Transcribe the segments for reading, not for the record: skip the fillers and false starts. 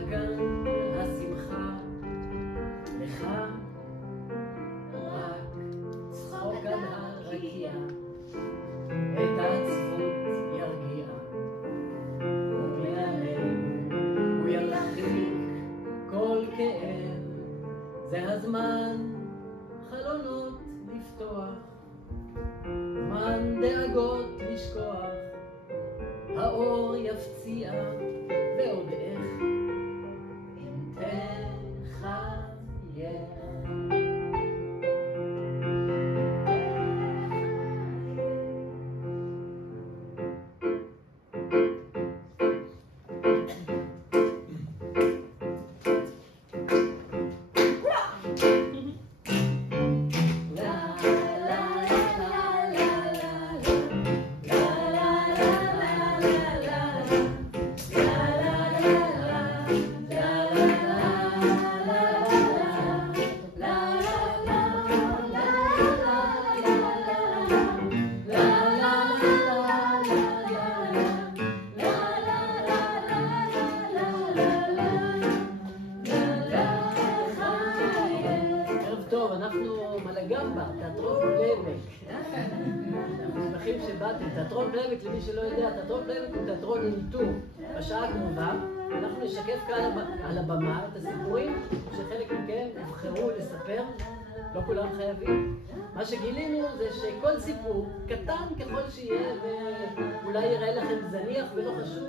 כאן השמחה, לך רק צחוק על הרקיע, את העצבות ירגיע. ומהלב הוא ירחיק כל כאב, זה הזמן חלונות לפתוח, זמן דאגות לשכוח, האור יפציע ועוד איך אם תחייך. תיאטרון פלייבק. אנחנו שמחים שבאתם. תיאטרון פלייבק, למי שלא יודע, תיאטרון פלייבק הוא תיאטרון אלתור. בשעה הקרובה אנחנו נשקף כאן על הבמה את הסיפורים שחלק מכם יבחרו לספר, לא כולם חייבים. מה שגילינו זה שכל סיפור, קטן ככל שיהיה ואולי יראה לכם זניח ולא חשוב,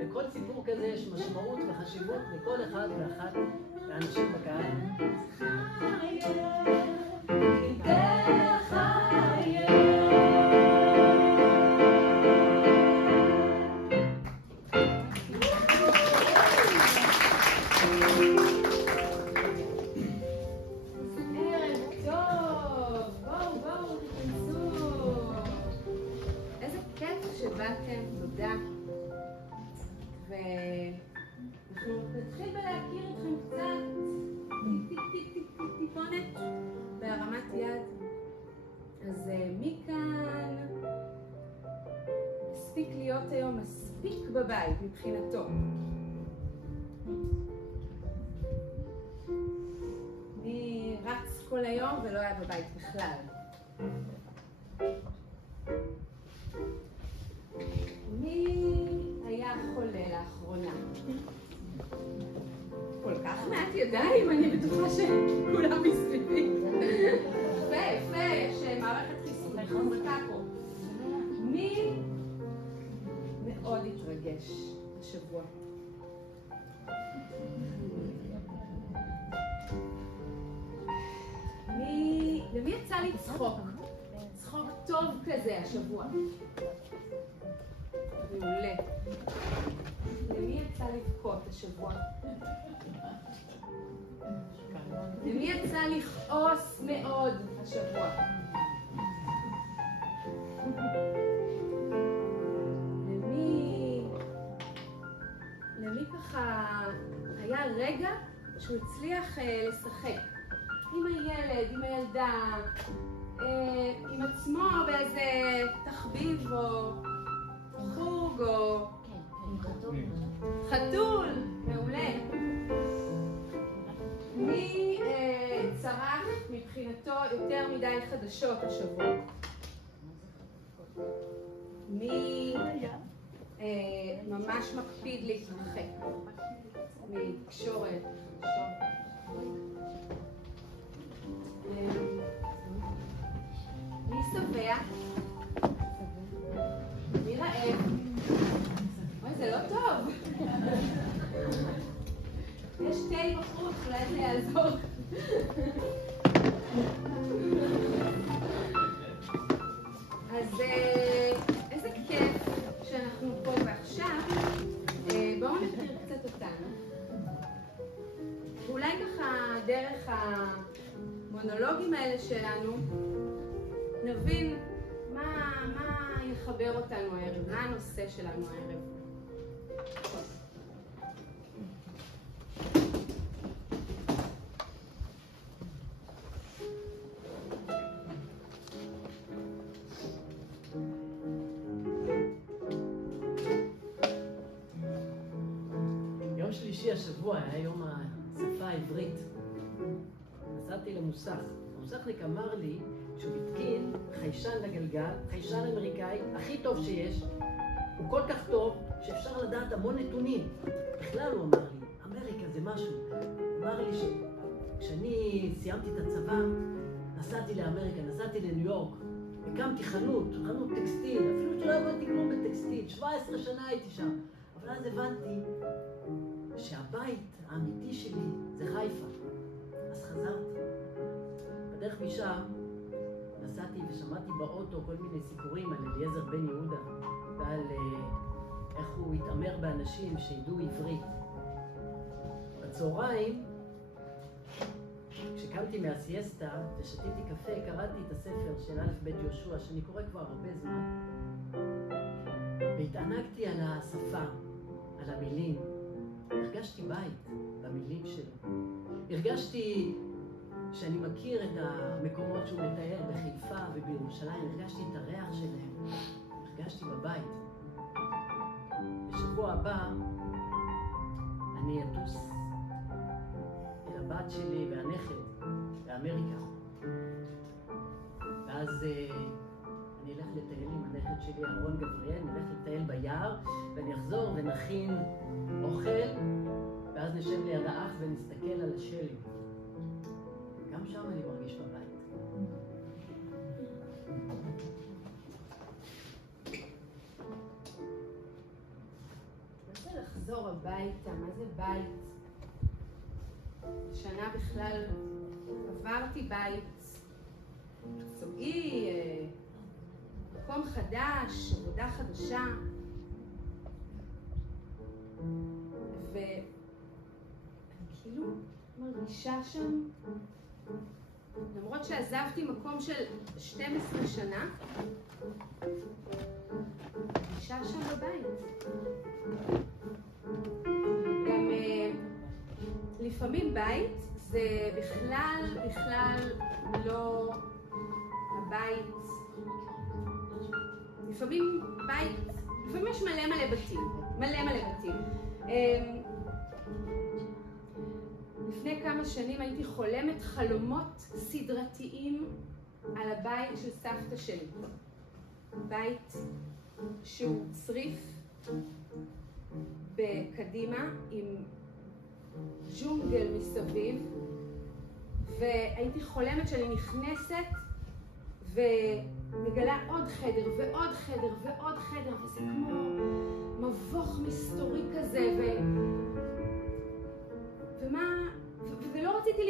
לכל סיפור כזה יש משמעות וחשיבות לכל אחד ואחת מהאנשים בקהל. שבאתם, תודה. ואנחנו נתחיל בלהכיר אתכם קצת, טיפונת, בהרמת יד. אז מי כאן מספיק להיות היום מספיק בבית מבחינתו? מי רץ כל היום ולא היה בבית בכלל? מי היה חולה לאחרונה? כל כך מעט ידיים, אני בטוחה שכולם מסביבי. יפה, יפה, שמערכת חיסון חזקה פה. מי מאוד התרגש השבוע? למי יצא לי צחוק? צחוק טוב כזה השבוע. מעולה. למי יצא לבכות השבוע? למי יצא לכעוס מאוד השבוע? למי ככה היה רגע שהוא הצליח לשחק עם הילד, עם הילדה, עם עצמו באיזה תחביב או חוג או חתול, מעולה. מי צרך מבחינתו יותר מדי חדשות השבוע? מי ממש מקפיד להתרחק מתקשורת? מי שבע? מי רעב? אוי, זה לא טוב. יש תה בחוץ, אולי זה יעזור. אז איזה כיף שאנחנו פה ועכשיו. בואו נכיר קצת אותנו. ואולי ככה דרך המונולוגים האלה שלנו נבין מה יחבר אותנו הערב, מה הנושא שלנו הערב. יום יום שלישי השבוע היה יום השפה העברית. נסעתי למוסך. המוסכניק אמר לי שהוא התקין חיישן לגלגל, חיישן אמריקאי, הכי טוב שיש. הוא כל כך טוב שאפשר לדעת המון נתונים. בכלל הוא אמר לי, אמריקה זה משהו. הוא אמר לי שכשאני סיימתי את הצבא, נסעתי לאמריקה, נסעתי לניו יורק, הקמתי חנות טקסטיל, אפילו שלא הבנתי כלום בטקסטיל, 17 שנה הייתי שם. אבל אז הבנתי שהבית האמיתי שלי זה חיפה. אז חזרתי. בדרך משם נסעתי ושמעתי באוטו כל מיני סיפורים על אליעזר בן יהודה ועל איך הוא התאמר באנשים שידעו עברית. בצהריים, כשקמתי מהסיאסטה ושתיתי קפה, קראתי את הספר של א' ב' יהושע, שאני קורא כבר הרבה זמן, והתענגתי על השפה, על המילים. הרגשתי בית במילים שלו. הרגשתי שאני מכיר את המקומות שהוא מתאר בחיפה ובירושלים, הרגשתי את הריח שלהם, הרגשתי בבית. בשבוע הבא אני אטוס אל הבת שלי והנכד באמריקה. ואז אני אלך לטייל עם הנכד שלי, אהרון גבריאל, נלך לטייל ביער, ואני אחזור ונכין אוכל, ואז נשב ליד האח ונסתכל על השלג. גם שם אני מרגיש בבית. מה זה לחזור הביתה? מה זה בית? שנה בכלל עברתי בית מקצועי, מקום חדש, עבודה חדשה. ואני כאילו מרגישה שם, למרות שעזבתי מקום של 12 שנה, מרגישה שם בבית. גם לפעמים בית זה בכלל לא הבית. לפעמים יש מלא בתים. לפני כמה שנים הייתי חולמת חלומות סדרתיים על הבית של סבתא שלי. בית שהוא צריף בקדימה עם ג'ונגל מסביב, והייתי חולמת שאני נכנסת ומגלה עוד חדר ועוד חדר ועוד חדר, וזה כמו מבוך מסתורי כזה, ולא רציתי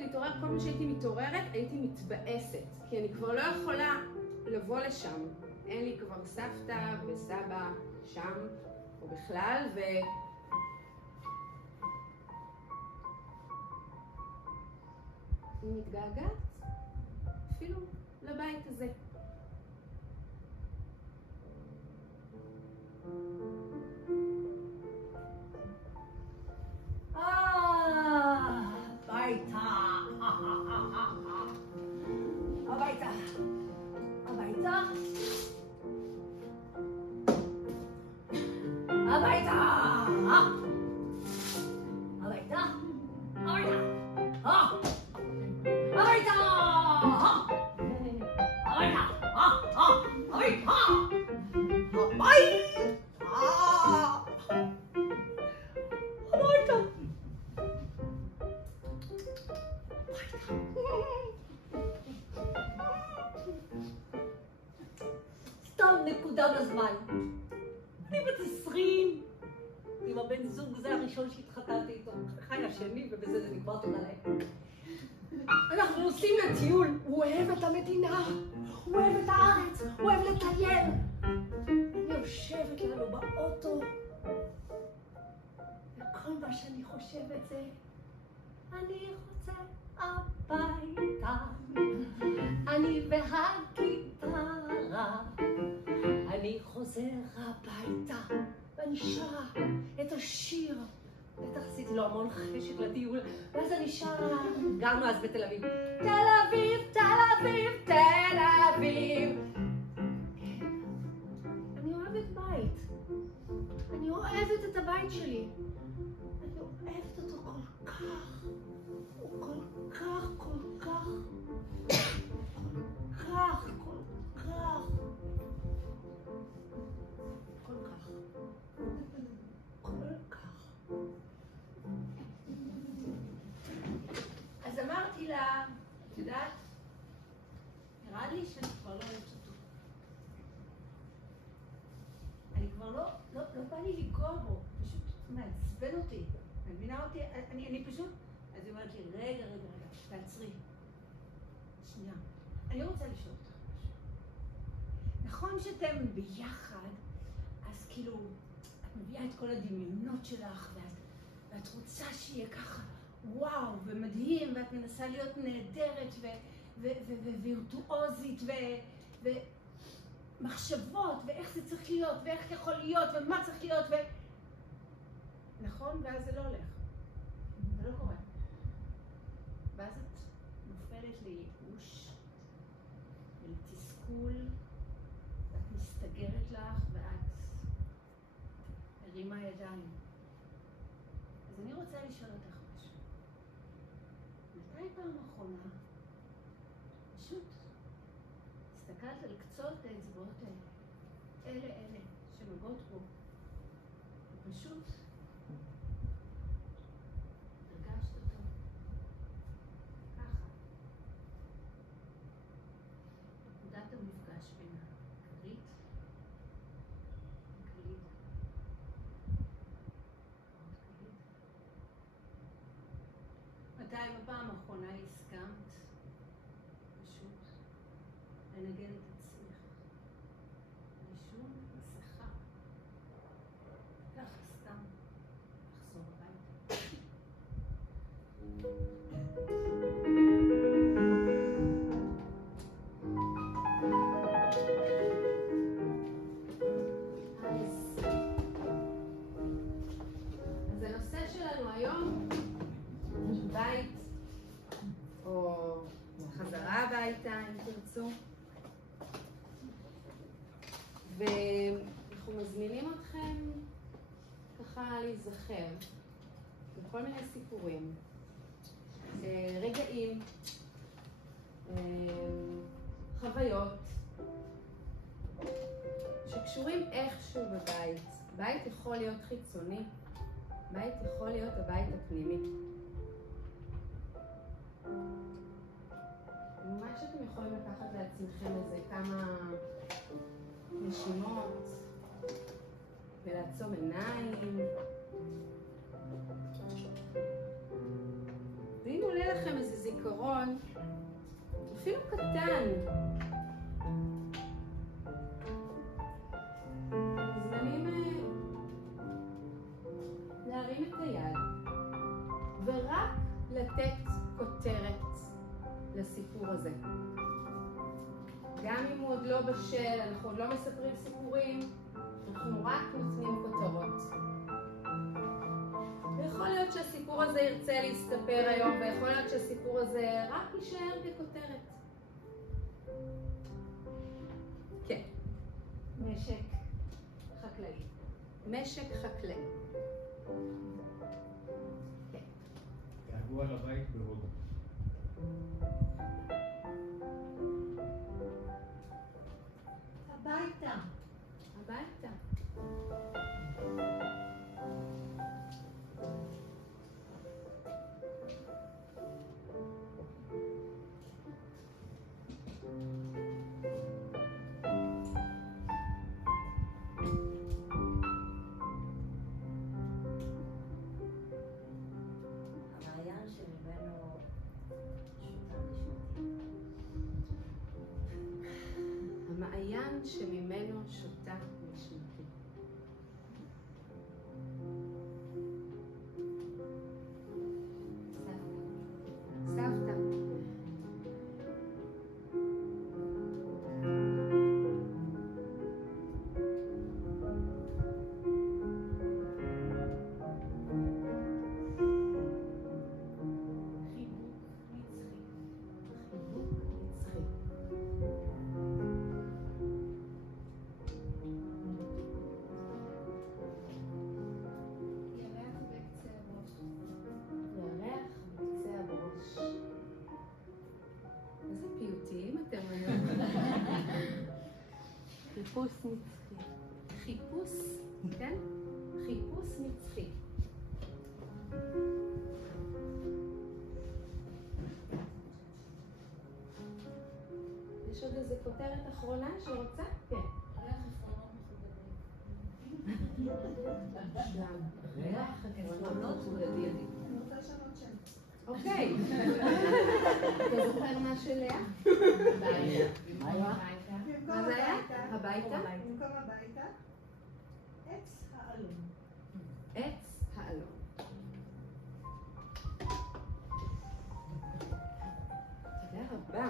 להתעורר, כל מה שהייתי מתעוררת הייתי מתבאסת, כי אני כבר לא יכולה לבוא לשם. אין לי כבר סבתא וסבא שם או בכלל, אני מתגעגעת אפילו לבית הזה. נקודה בזמן. אני בת 20, עם הבן זוג, זה הראשון שהתחתנתי איתו, חי השני, ובזה זה נגמר, תודה להם. אנחנו נוסעים לטיול, הוא אוהב את המדינה, הוא אוהב את הארץ, הוא אוהב לטייל. אני יושבת לנו באוטו, וכל מה שאני חושבת זה, אני רוצה הביתה, אני והגיטרה. אני חוזר הביתה, ואני שרה את השיר. בטח עשיתי לו המון חשק לטיול, ואז אני שרה, גרנו אז בתל אביב. תל אביב, תל אביב, תל אביב. אני אוהבת בית. אני אוהבת את הבית שלי. אני אוהבת אותו כל כך. הוא כל כך, כל כך, כל כך, כל כך. כל כך. כל כך. אז אמרתי לה, את יודעת, נראה לי שאני כבר לא אוהבת אותו. אני כבר לא בא לי לגוע בו, פשוט מעצבן אותי. מבינה אותי? אני פשוט... אז היא אומרת לי, רגע, תעצרי. שנייה. אני רוצה לשאול אותך משהו. נכון שאתם ביחד, אז כאילו, את מביאה את כל הדמיונות שלך, ואת רוצה שיהיה ככה, וואו, ומדהים, ואת מנסה להיות נהדרת, ווירטואוזית, ומחשבות, ואיך זה צריך להיות, ואיך יכול להיות, ומה צריך להיות, נכון? ואז זה לא הולך. זה לא קורה. ואז את נופלת לייאוש, ולתסכול, ואת מסתגרת לך, ואת הרימה ידיים. אז אני רוצה לשאול אותך משהו. מתי פעם אחרונה, פשוט הסתכלת על קצות האצבעות האלה, אלה שנוגעות בו, ופשוט הרגשת אותו ככה. נקודת המפגש בין הכרית לכרית. מתי בפעם האחרונה הסכמת פשוט לנגן את עצמך בלי שום מסכה, ככה סתם לחזור הביתה? אז הנושא שלנו היום בית, או חזרה הביתה, אם תרצו. ואנחנו מזמינים אתכם ככה להיזכר בכל מיני סיפורים, רגעים, חוויות שקשורים איכשהו בבית. בית יכול להיות חיצוני, בית יכול להיות הבית הפנימי. מה שאתם יכולים לקחת לעצמכם איזה כמה נשימות ולעצום עיניים. ואם עולה לכם איזה זיכרון, אפילו קטן, מוזמנים להרים את היד ורק לתת כותרת לסיפור הזה. גם אם הוא עוד לא בשל, אנחנו עוד לא מספרים סיפורים, אנחנו רק נותנים כותרות. ויכול להיות שהסיפור הזה ירצה להסתפר היום, ויכול להיות שהסיפור הזה רק יישאר ככותרת. כן. משק חקלאי. משק חקלאי. כן. געגוע לבית בהודו. הביתה. הביתה. המעיין שממנו שותה נשמתי. המעיין שממנו שותה נשמתי. סבתא. חיבוק נצחי. חיפוש נצחי. חיפוש, כן? חיפוש נצחי. יש עוד איזה כותרת אחרונה שרוצה? כן. ריח עקרונות ולדידי. אני רוצה לשנות שם. אוקיי. אתה זוכר מה של לאה? מה היה? מה זה היה? הביתה? במקום הביתה. עץ האלון. עץ האלון. תודה רבה.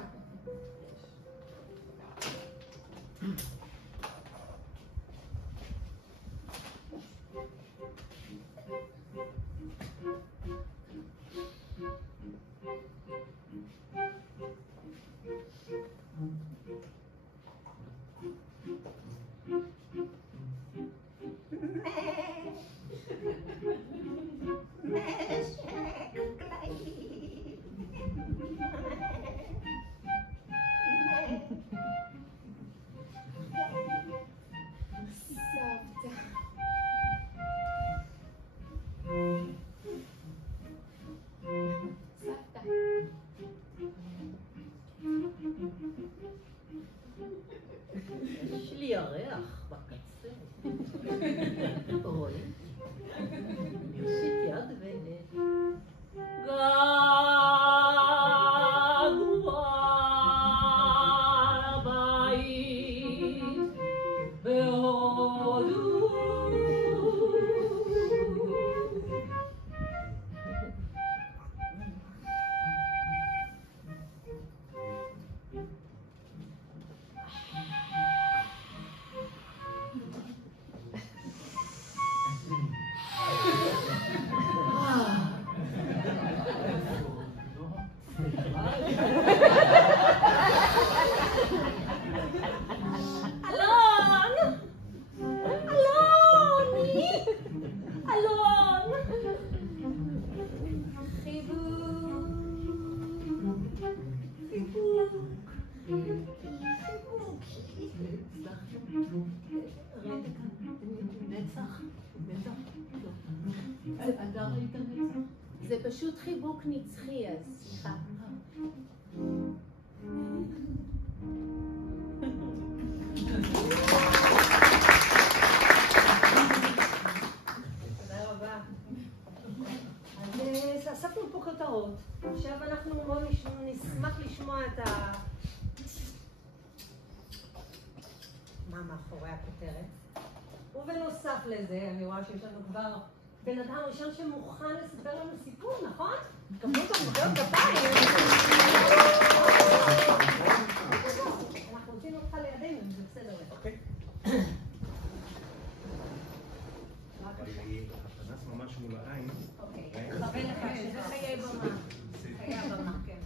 יש לי ירח בקצה. רואים? אני אושיט יד געגוע לבית בהודו. זה פשוט חיבוק נצחי, אז סליחה. תודה רבה. אז אספנו פה כותרות. עכשיו אנחנו מאוד נשמח לשמוע את מה מאחורי הכותרת. ובנוסף לזה, אני רואה שיש לנו כבר בן אדם ראשון שמוכן לספר לנו סיפור, נכון? קבלו גם מחיאות כפיים. אנחנו רוצים אותך לידינו, זה בסדר. אוקיי. הפנס ממש מול העין. אוקיי, חבל לך, שזה חיי במה. חיי הבמה, כן.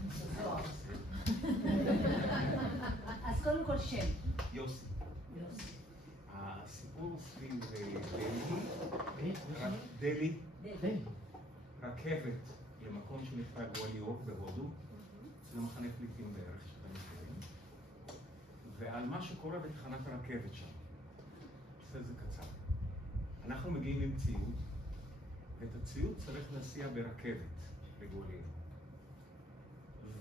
אז קודם כל שם. יוסי. הסיפור סביב דלי, רכבת למקום שנקרא גואליור בהודו, זה מחנה פליטים בערך שאתם מכירים, ועל מה שקורה בתחנת הרכבת שם. עושה את זה קצר. אנחנו מגיעים עם ציוד, ואת הציוד צריך להסיע ברכבת בגואליור.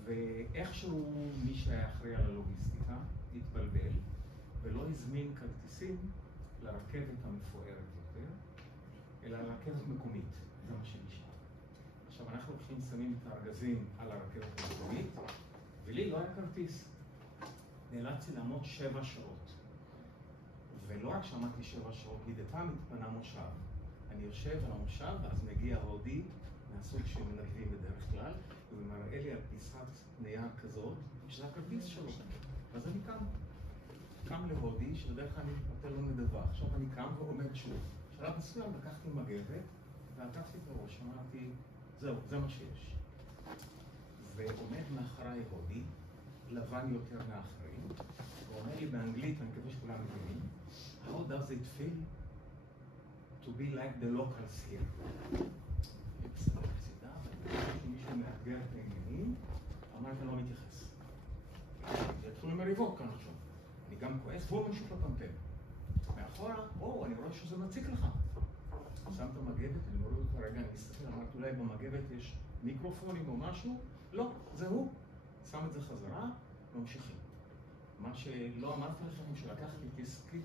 ואיכשהו מי שהיה אחראי על הלוגיסטיקה התבלבל ולא הזמין כרטיסים לרכבת המפוארת יותר, אלא לרכבת מקומית, זה מה שנשאר. עכשיו אנחנו הולכים שמים את הארגזים על הרכבת המקומית, ולי לא היה כרטיס. נאלצתי לעמוד 7 שעות. ולא רק שעמדתי 7 שעות, מדי פעם התפנה מושב. אני יושב על המושב, ואז מגיע הודי, מהסוג שמנגבים בדרך כלל, והוא מראה לי על פיסת נייר כזאת, שזה הכרטיס שלו. אז אני קם להודי, שבדרך כלל אני מתפתל לו נדבה. עכשיו אני קם ועומד שוב. בשלב מסוים לקחתי מגבת, ועטפתי את הראש, אמרתי, זהו, זה מה שיש. ועומד מאחוריי הודי, לבן יותר מאחרים, ואומר לי באנגלית, אני מקווה שכולם מבינים, How does it feel to be like the locals here? מישהו מאתגר את העניינים, אמרתי, אני לא מתייחס. יתחילו מריבות כאן עכשיו. אני גם כועס, והוא ממשיך לפמפם. מאחורה, אני רואה שזה מציק לך. שם את המגבת, אני לא רואה אותה רגע, אני מסתכל, אמרתי, אולי במגבת יש מיקרופונים או משהו? לא, זה הוא. שם את זה חזרה, ממשיכים. מה שלא אמרתי לכם, שלקחתי כסקית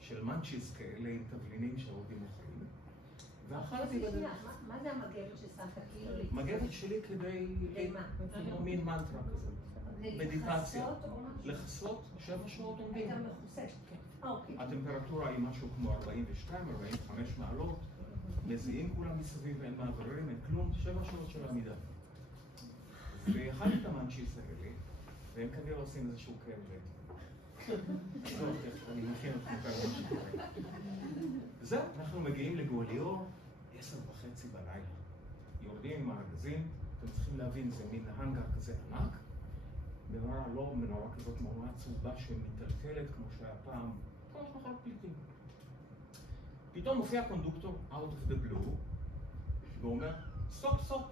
של מנצ'יס כאלה עם תבלינים שההודים אוכלים, ואכלתי בזה. מה זה המגבת ששמת כאילו? מגבת שלי כדי... מין מנטרה כזה. מדיטציה. לחסות 7 שעות עומדים. הייתה מחוסקת. הטמפרטורה היא משהו כמו 42, 45 מעלות. מזיעים כולם מסביב, אין מעברים, אין כלום, 7 שעות של עמידה. ואכלתי את המנצ'יס האלה, והם כנראה עושים איזשהו כאב בטן. אני מכין אתכם כאן מה שקורה. וזהו, אנחנו מגיעים לגואליור 10:30 בלילה. יורדים עם הארגזים, אתם צריכים להבין, זה מין האנגר כזה ענק. מנורה, לא מנורה כזאת, מנורה צהובה שמטלטלת כמו שהיה פעם, כל משפחת פליטים. פתאום מופיע קונדוקטור out of the blue, ואומר, סטופ.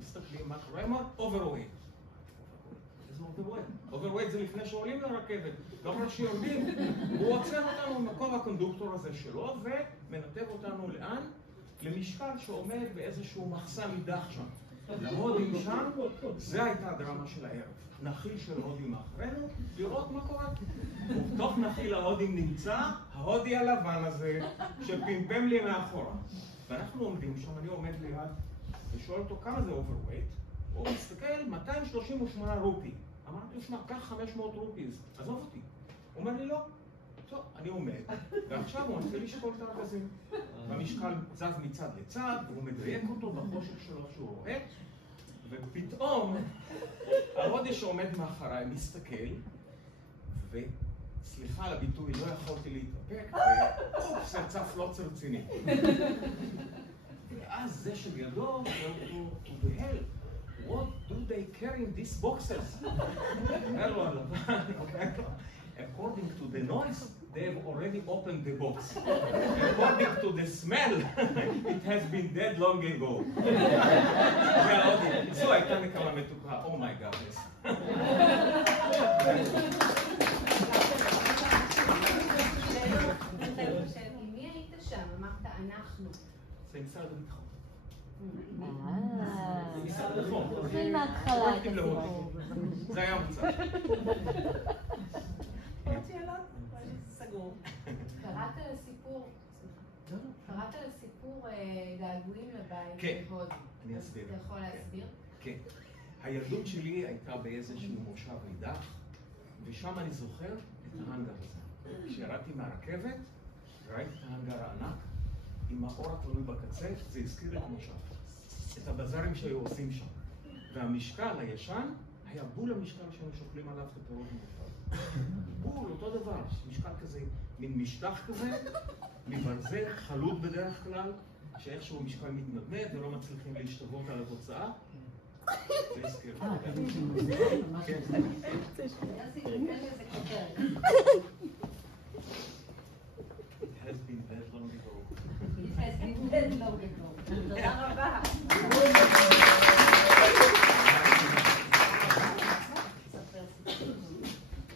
מסתכלים מה קורה, אמר, overweight. איזה overweight? overweight זה לפני שעולים לרכבת, לא רק שיורדים. הוא עוצר אותנו במקום הקונדוקטור הזה שלו, ומנתב אותנו לאן? למשקל שעומד באיזשהו מחסן נידח שם. להודים שם, זה הייתה הדרמה של הערב. נחיל של הודים מאחרינו, לראות מה קורה. ובתוך נחיל ההודים נמצא ההודי הלבן הזה, שפמפם לי מאחורה. ואנחנו עומדים שם, אני עומד ליד, ושואל אותו כמה זה overweight, הוא מסתכל 238 רופי. אמרתי לו, שמע, קח 500 רופיז, עזוב אותי. הוא אומר לי, לא. טוב, אני עומד, ועכשיו הוא מתחיל לשקול את הארגזים. המשקל זז מצד לצד, והוא מדייק אותו בחושך שלו שהוא רואה, ופתאום ההודי שעומד מאחריי מסתכל, וסליחה על הביטוי, לא יכולתי להתאפק, ואופס, יצא פלוץ רציני. ואז זה שלידו, הוא בהל, what do they carry in these boxes? אומר לו הלבן, according to the noise, they have already opened the box. According to the smell, it has been dead long ago. זו הייתה נקמה מתוקה, oh my goodness. עם מי היית שם? אמרת אנחנו. זה משרד הביטחון. זה משרד הביטחון. התחיל מההתחלה את הסיפור. זה היה מוצא. עוד שאלות? סגור. קראת לסיפור געגועים לבית. כן, אני אסביר. אתה יכול להסביר? כן. הילדות שלי הייתה באיזשהו מושב נידח, ושם אני זוכר את ההנגר הזה. כשירדתי מהרכבת, ראיתי את ההנגר הענק, עם האור הכלוי בקצה, זה הזכיר את מושב. את הבזארים שהיו עושים שם. והמשקל הישן היה בול המשקל שהיינו שוקלים עליו את הפירות מושב. בול, אותו דבר, משקל כזה, מין משטח כזה, מברזל, חלוט בדרך כלל, שאיכשהו משקל מתנדנד ולא מצליחים להשתוות על התוצאה. זה הזכיר. כן. It has been dead long ago. It has been dead long ago. תודה רבה.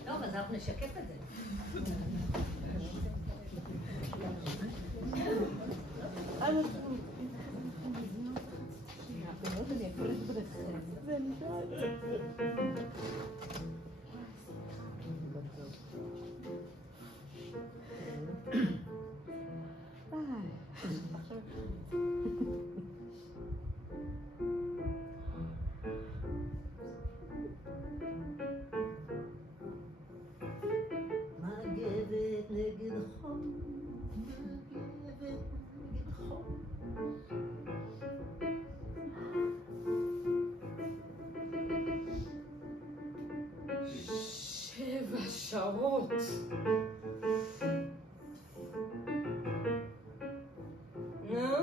טוב, אז אנחנו נשקף את זה. מגבת נגד חום, מגבת נגד חום. 7 שעות. נו?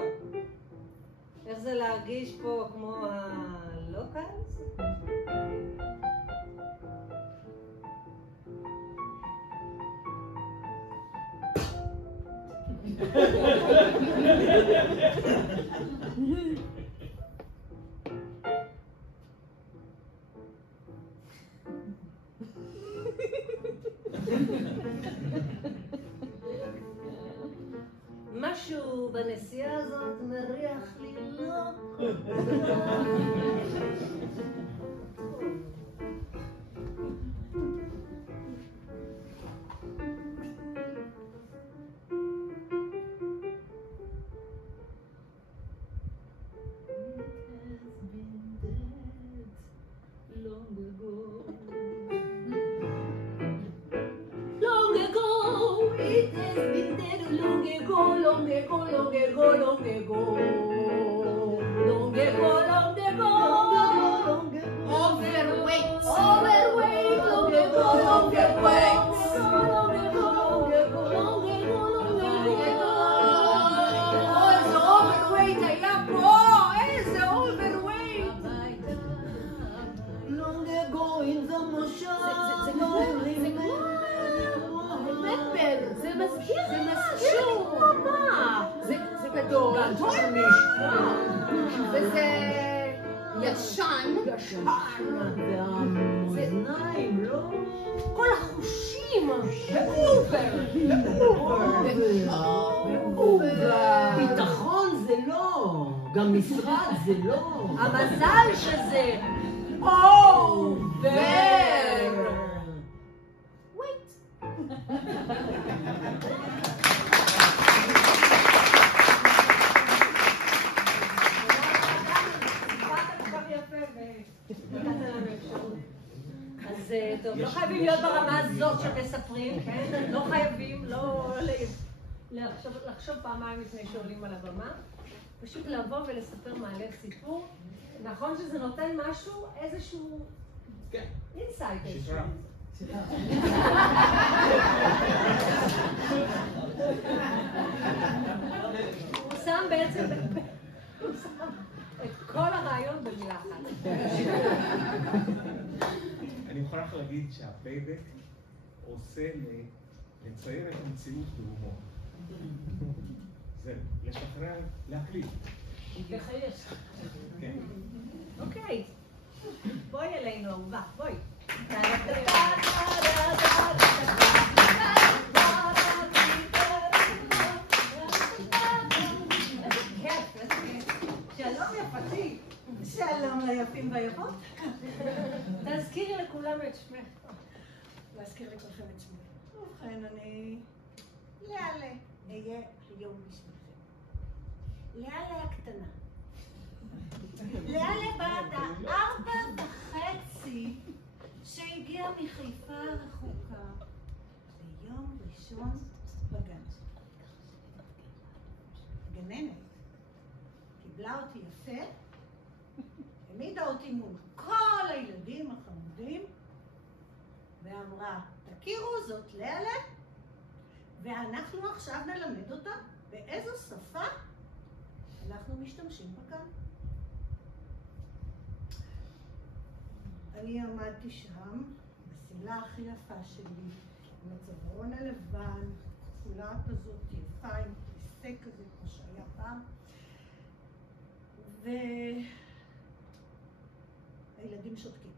איך זה להרגיש פה כמו הלוקלס? וזה ישן. והמאזניים, לא? כל החושים. ביטחון זה לא, גם משרד זה לא. המזל שזה עובר. אז טוב, לא חייבים להיות ברמה הזאת שמספרים, כן? לא חייבים, לא לחשוב פעמיים לפני שעולים על הבמה. פשוט לבוא ולספר מעלה סיפור. נכון שזה נותן משהו, איזשהו אינסייט. שטרה. הוא שם בעצם את כל הרעיון במילה אחת. אני מוכרח להגיד שהפלייבק עושה לצייר את המציאות בהומור. זהו, לשחרר, להקליט. לחייש. כן. אוקיי. בואי אלינו, אהובה, בואי. שלום יפתי. שלום ליפים ויפות. תזכירי לכולם את שמך. להזכיר לכולכם את שמי. ובכן, אני לאלה אהיה היום בשמכם. לאלה הקטנה. לאלה בת 4.5 שהגיעה מחיפה רחוקה ביום ראשון בגן. גננת קיבלה אותי יפה, העמידה אותי מול כל הילדים החמודים ואמרה, תכירו, זאת לאלה, ואנחנו עכשיו נלמד אותה באיזו שפה אנחנו משתמשים בגן. אני עמדתי שם, בשמלה הכי יפה שלי, עם הצווארון הלבן, כחולה כזאת יפה, עם כיסא כזה כמו שהיה פעם, והילדים שותקים.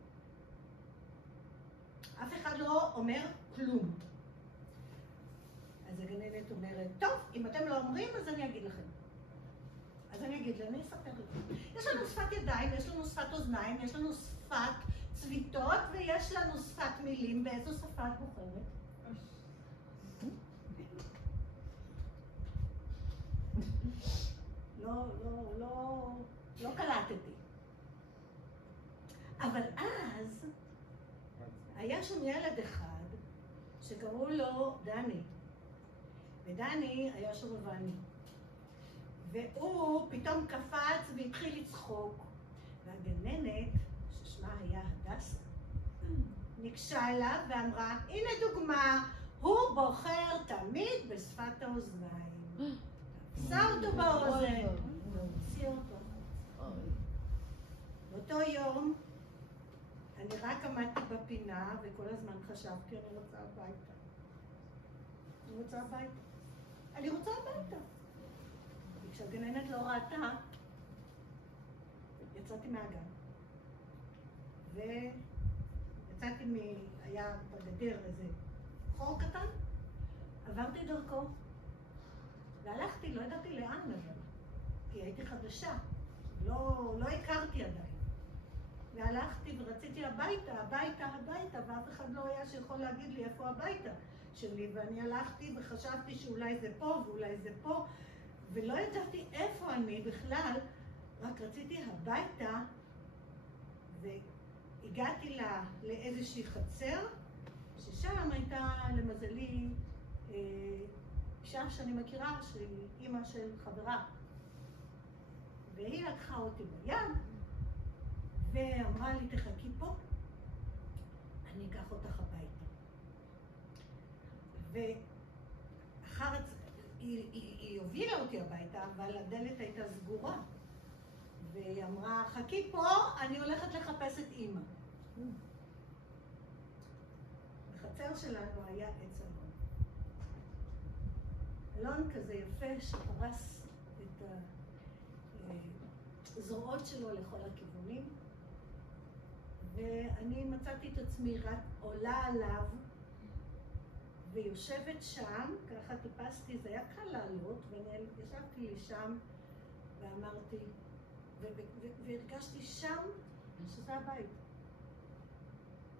אף אחד לא אומר כלום. אז הגננת אומרת, טוב, אם אתם לא אומרים, אז אני אגיד לכם. אז אני אגיד לה, אני אספר לכם. יש לנו שפת ידיים, יש לנו שפת אוזניים, יש לנו שפת צביטות, ויש לנו שפת מילים. באיזו שפה את בוחרת? לא קלטתי. אבל אז היה שם ילד אחד שקראו לו דני. ודני היה שובבני. והוא פתאום קפץ והתחיל לצחוק. והגננת, ששמה היה הדסה, ניגשה אליו ואמרה, הנה דוגמה, הוא בוחר תמיד בשפת האוזניים. תפסה אותו באוזן, הוציא אותו. באותו יום, אני רק עמדתי בפינה וכל הזמן חשבתי, אני רוצה הביתה. אני רוצה הביתה. אני רוצה הביתה. וכשהגננת לא ראתה, יצאתי מהגן. ויצאתי היה בגדר איזה חור קטן, עברתי דרכו. והלכתי, לא ידעתי לאן אבל, כי הייתי חדשה. לא הכרתי עדיין. והלכתי ורציתי הביתה, ואף אחד לא היה שיכול להגיד לי איפה הביתה שלי, ואני הלכתי וחשבתי שאולי זה פה ואולי זה פה, ולא ידעתי איפה אני בכלל, רק רציתי הביתה, והגעתי לאיזושהי חצר, ששם הייתה למזלי אישה שאני מכירה, שהיא אימא של חברה. והיא לקחה אותי ביד, ואמרה לי, תחכי פה, אני אקח אותך הביתה. היא הובילה אותי הביתה, אבל הדלת הייתה סגורה. והיא אמרה, חכי פה, אני הולכת לחפש את אמא. בחצר שלנו היה עץ אלון. אלון כזה יפה שפרס את הזרועות שלו לכל הכיוונים. ואני מצאתי את עצמי רק עולה עליו ויושבת שם, ככה טיפסתי, זה היה קל לעלות, ואני ישבתי לי שם ואמרתי, והרגשתי שם שזה הבית.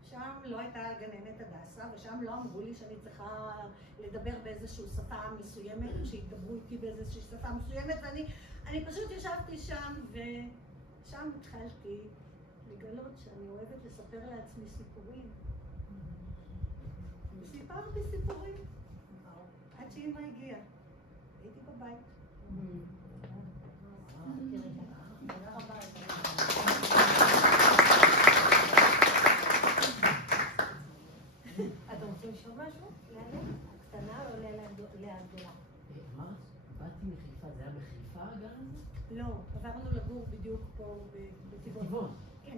שם לא הייתה גננת הדסה, ושם לא אמרו לי שאני צריכה לדבר באיזושהי שפה מסוימת, שידברו איתי באיזושהי שפה מסוימת, ואני פשוט ישבתי שם, ושם התחלתי לגלות שאני אוהבת לספר לעצמי סיפורים. וסיפרתי סיפורים, עד שאמא הגיעה. הייתי בבית. תודה רבה. אתם רוצים לשאול משהו? לאלה? הקטנה או לאלה הגדולה? מה? באתי מחיפה, זה היה בחיפה הגן הזה? לא, עברנו לגור בדיוק פה בטבעון. כן.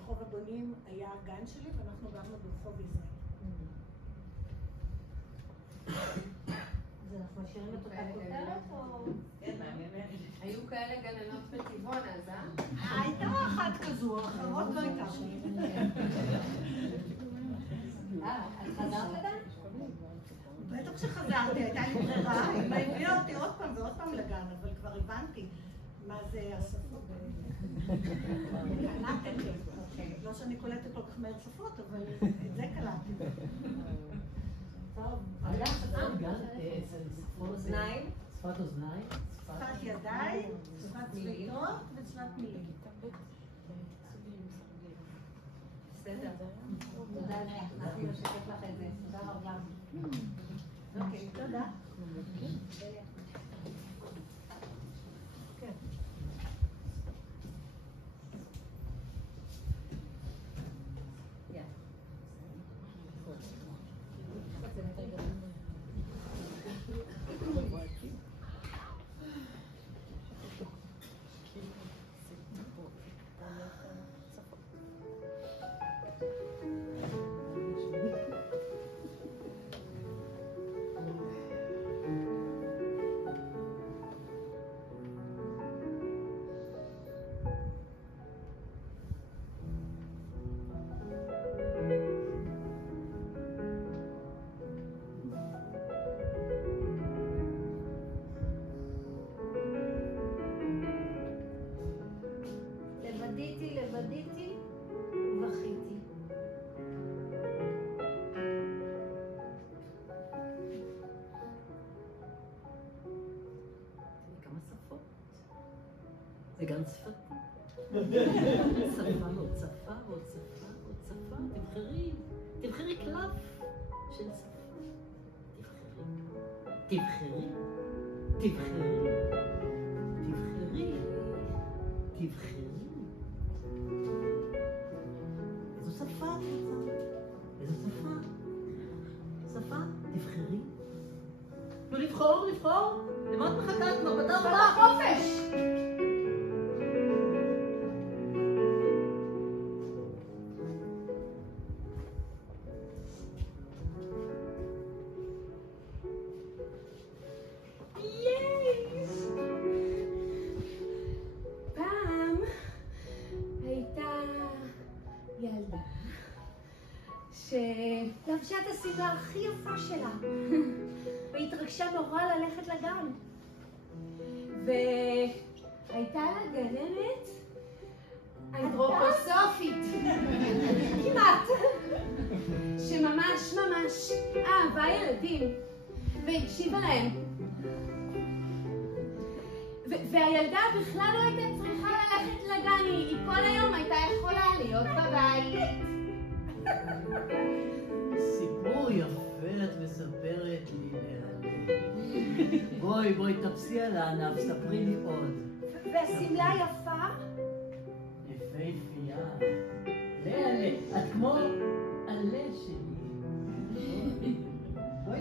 רחוב הבונים היה הגן שלי, ואנחנו גרנו ברחוב ישראל. אז אנחנו משאירים את אותה כותרת או... כן, היו כאלה גננות בטבעון אז, הייתה אחת כזו, אחרות לא הייתה. את חזרת לגן? בטח שחזרתי, הייתה לי ברירה, היא הביאה אותי עוד פעם ועוד פעם לגן, אבל כבר הבנתי מה זה השפות. קלטתי. לא שאני קולטת כל כך מהר שפות, אבל את זה קלטתי. טוב, היה חצר גן שפות אוזניים. שפת אוזניים. שפת ידיים, שפת צביעות ושפת מילים. בסדר. תודה, אנחנו נשתף לך את זה. תודה רבה. אוקיי, תודה. לבדיתי ובכיתי. כמה שפות? זה גם שפתי. שפה ועוד שפה ועוד שפה ועוד שפה. תבחרי קלף של שפה. תבחרי. איזו שפה את רוצה? איזו שפה? שפה? תבחרי. נו, לבחור. למה את מחכה? כבר בת 4? חופש! פעם הייתה ילדה שלבשה את השמלה הכי יפה שלה והתרגשה נורא ללכת לגן. הייתה לה גננת אנתרופוסופית, כמעט, שממש ממש אהבה ילדים והקשיבה להם. והילדה בכלל לא הייתה צריכה ללכת לגן, היא כל היום הייתה יכולה להיות בבית. סיפור יפה את מספרת לי, לאה. בואי, תפסי על הענף, ספרי לי עוד. והסמלה יפה? יפהפייה. לאה, את כמו עלה שלי. בואי,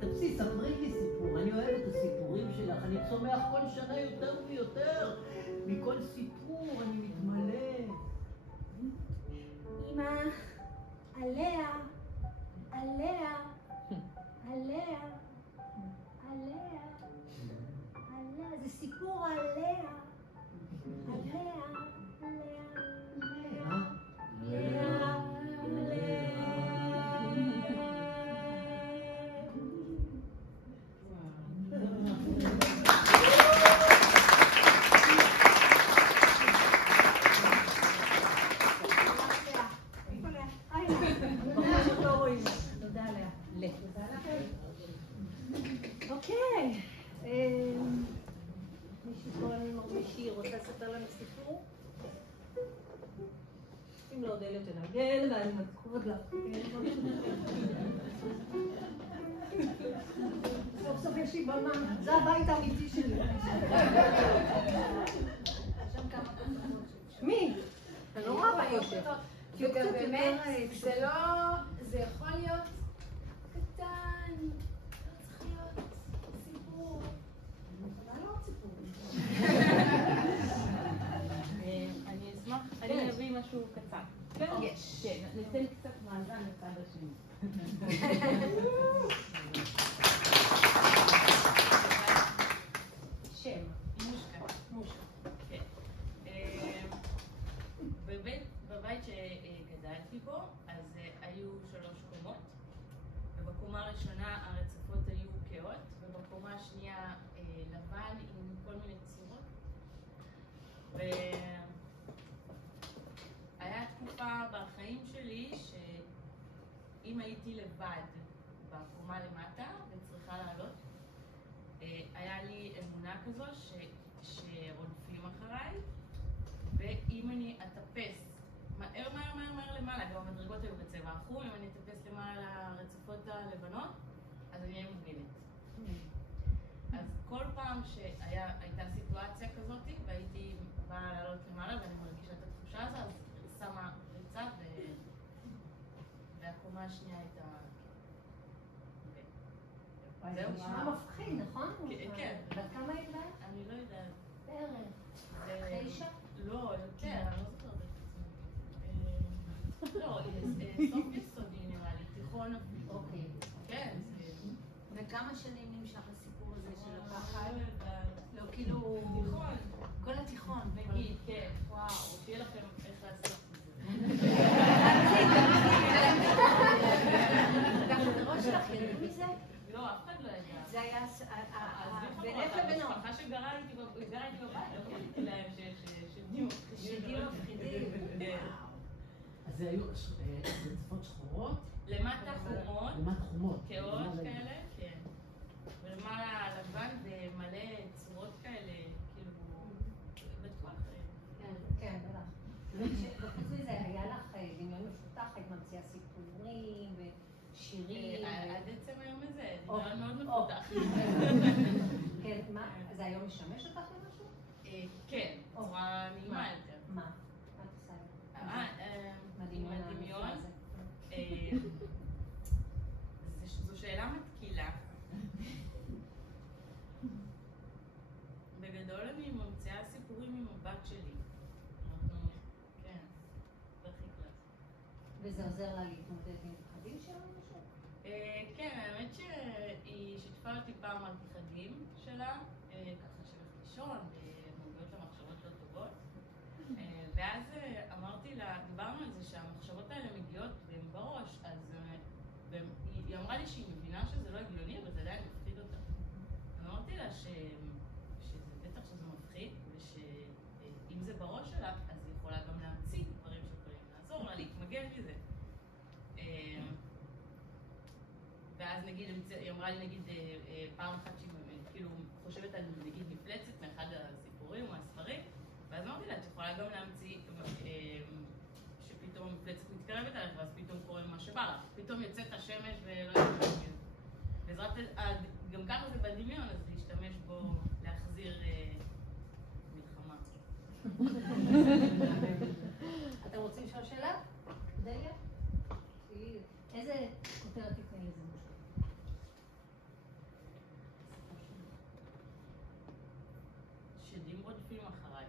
תפסי, ספרי לי סיפור. אני אוהב את הסיפורים שלך, אני צומח כל שנה יותר ויותר. מכל סיפור אני מתמלא. אמא, עליה, זה סיפור עליה. אוקיי. מישהי רוצה לספר לנו סיפור? אם לא, דלת תנגן, ואני מקוד לה. סוף סוף יש לי במה. זה הבית האמיתי שלי. מי? אני לא רואה ביותר. וגם באמת, זה יכול להיות קטן, לא צריך להיות סיפור. אבל לא סיפור. אני אשמח, אני אביא משהו קצר. כן, יש. כן, ניתן קצת מאזן לצד השני. שם. מושקה. כן. בבית שגדלתי בו, אז היו 3 קומות, ובקומה הראשונה הרצפות היו קהות, ובקומה השנייה לבן עם כל מיני צורות. והיה תקופה בחיים שלי שאם הייתי לבד בקומה למטה וצריכה לעלות, היה לי אמונה כזו שרודפים אחריי, ואם אני אטפס מהר למעלה, גם המדרגות היו בצבע החום, אם אני אטפס למעלה לרצפות הלבנות, אז אני אהיה מוגנת. אז כל פעם שהייתה סיטואציה כזאת, והייתי באה לעלות למעלה ואני מרגישה את התחושה הזו, אז שמה ריצה והקומה השנייה הייתה... זה נשמע מפחיד, נכון? כן. בת כמה היית בה? אני לא יודעת. בערך. 9? לא, יותר, אני לא זוכרת את עצמי. לא, סוף יסודי נראה לי, תיכון אפילו. אוקיי. כן. וכמה שנים נמשך הסיפור הזה של הפחד? לא, כאילו... תיכון. כל התיכון. נגיד, כן, וואו, שיהיה לכם איך לעשות את זה. גם בראש שלך ידעו מזה? לא, אף אחד לא ידע. זה היה בינך לבינו. המשפחה שגרה איתי בבית, לא קראתי להם שתהיו מפחידים. אז זה היו רצפות שחורות? למטה חומות. למטה חומות. קהות כאלה, כן. ולמעלה לבן ומלא צורות כאלה, כאילו, בטוח. כן, בטח. וחוץ מזה, היה לך דמיון מפותח, היית ממציאה סיפורים ושירים. עד עצם היום הזה, דמיון מאוד מפותח. כן, מה? זה היום משמש אותך למשהו? כן, צורה נעימה יותר. מה? מה את עושה? עם הדמיון. זו שאלה מתקילה. בגדול אני ממציאה סיפורים עם הבת שלי. כן, בכי קלאס. וזה עוזר לה להתמודד עם פחדים שלה או משהו? כן, האמת שהיא שיתפה אותי פעם על פחדים שלה, ככה שהלכת לישון ומגיעות למחשבות לא טובות. ואז אמרתי לה, דיברנו על זה שהמחשבות האלה מגיעות והן בראש, אז היא אמרה לי שהיא מבינה שזה לא הגיוני, אבל זה עדיין מפחיד אותה. אמרתי לה שזה בטח שזה מפחיד היא אמרה לי נגיד פעם אחת שהיא כאילו חושבת על נגיד מפלצת מאחד הסיפורים או הספרים, ואז אמרתי לה, את יכולה גם להמציא שפתאום מפלצת מתקרבת עליך, ואז פתאום קורה מה שבא לך, פתאום יוצאת השמש ולא יודעת. בעזרת, גם ככה זה בדמיון, אז להשתמש בו, להחזיר מלחמה. אתם רוצים לשאול שאלה? דליה? איזה כותרת תקני לזה משהו? שדים רודפים אחריי.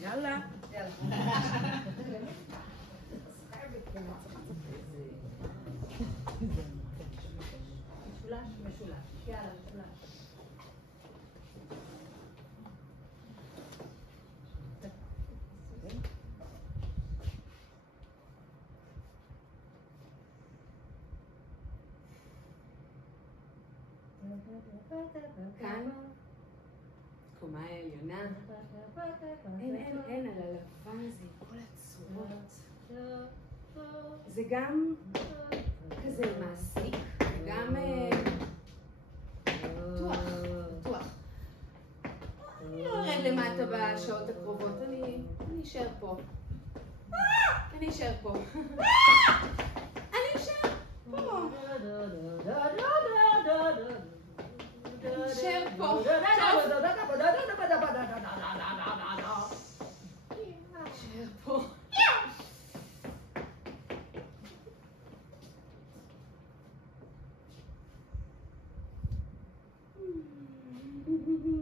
יאללה. משולש. יאללה, משולש. כאן, קומה העליונה. אין, על הלבן הזה, כל הצורות. זה גם כזה מעסיק, גם פתוח. אני לא ארד למטה בשעות הקרובות, אני אשאר פה. אני אשאר פה. נשאר פה. נשאר פה.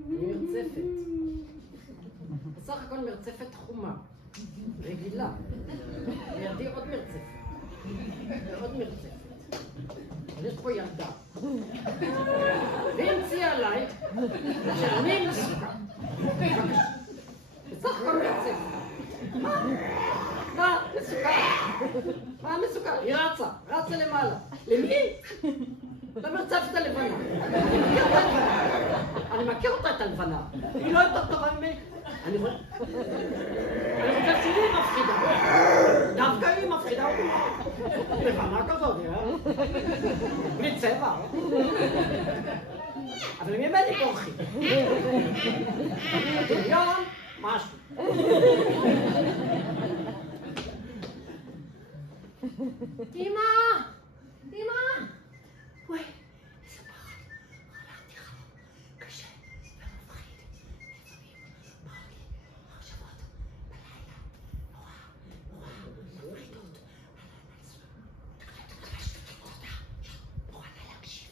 מרצפת. בסך הכל מרצפת חומה. רגילה. לידי עוד מרצפת. ועוד מרצפת. אבל יש פה ילדה. והיא המציאה עליי שאני מסוכר. בסך הכל מרצפת. מה? מסוכר. מה מסוכר? היא רצה למעלה. למי? למרצפת הלבנה. אני מכיר אותה את הלבנה. היא לא יותר טובה ממני. אני חושב שהיא מפחידה. דווקא היא מפחידה אותי. לבנה כזאת, בלי צבע. אבל ממני בורחים. דמיון, משהו. אמא! וואי, איזה פחד. חלמתי חלום קשה ומפחיד. לפעמים באו לי מחשבות בלילה. נורא מפחידות. מוכנה להקשיב.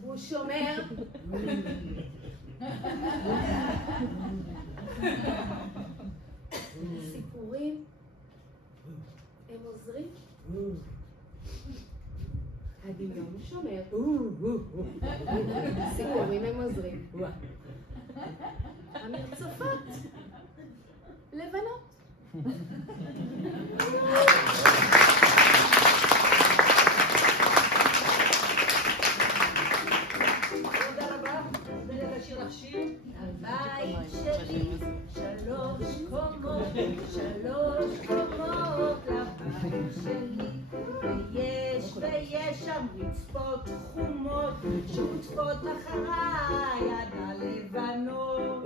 הוא שומר. סיפורים הם עוזרים. הדמיון שומר. סיפורים הם עוזרים. המרצפות לבנות. הבית שלי, 3 קומות לבית שלי, ויש שם רצפות חומות שעוטפות אחריי עד הלבנות.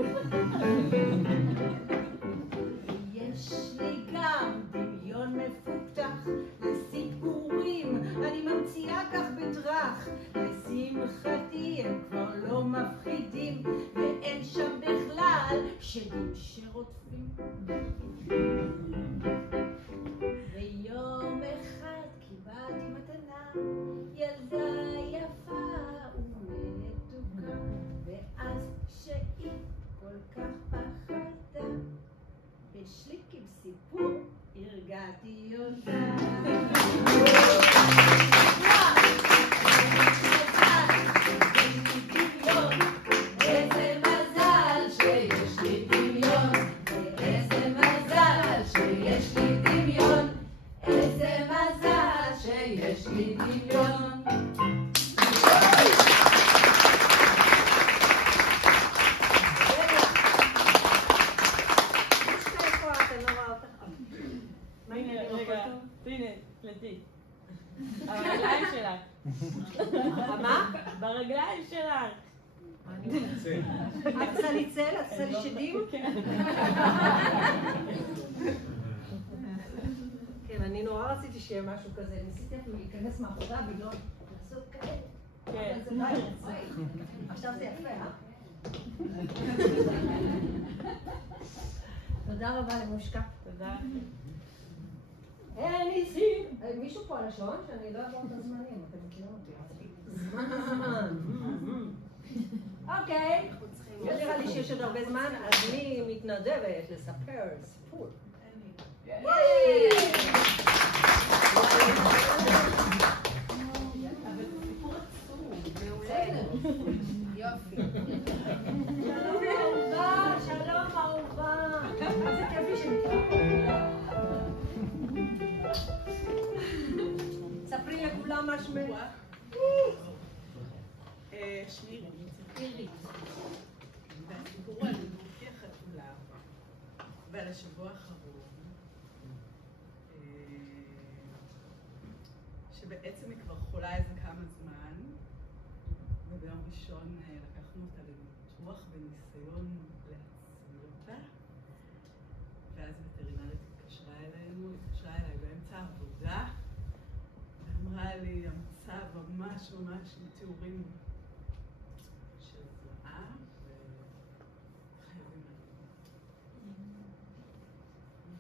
יש לי גם דמיון מפותח לסיפורים, אני ממציאה כך בדרך, לשמחתי הם כבר לא מפחידים ואין שם ויום אחד קיבלתי מתנה, ילדה יפה ומתוקה, ואז שהיא כל כך פחדה, בשליק עם סיפור הרגעתי אותה. איזה מזל שיש לי דמיון, איזה מזל שיש לי דמיון, איזה מזל שיש לי דמיון. הנה, תקלטי. ברגליים שלך. מה? ברגליים שלך. את עושה לי צל? את עושה לי שדים? כן, אני נורא רציתי שיהיה משהו כזה. ניסיתי אפילו להיכנס מאחורי הווילון, לעשות כאלה. כן. אבל זה לא יפה. עכשיו זה יפה, אה? תודה רבה למושקה. תודה. ניסים! מישהו פה על השעון שאני לא אעבור את הזמנים, אתם מכירים אותי. זמן. אוקיי. לא נראה לי שיש עוד הרבה זמן, אז אני מתנדבת לספר סיפור. אבל סיפור עצוב, מעולה. יופי. שלום אהובה, שלום אהובה. איזה כיף לי שנקרא. ספרי לכולם מה שמך. שמי עירית. והסיפור הוא על דורקי החתולה ועל השבוע האחרון, שבעצם היא כבר חולה איזה כמה זמן, וביום ראשון לקחנו אותה לניתוח בניסיון להציל אותה, ואז וטרינרית התקשרה אליי באמצע העבודה, ואמרה לי, המצב ממש ממש עם תיאורים של זרעה, וחייבים לעשות.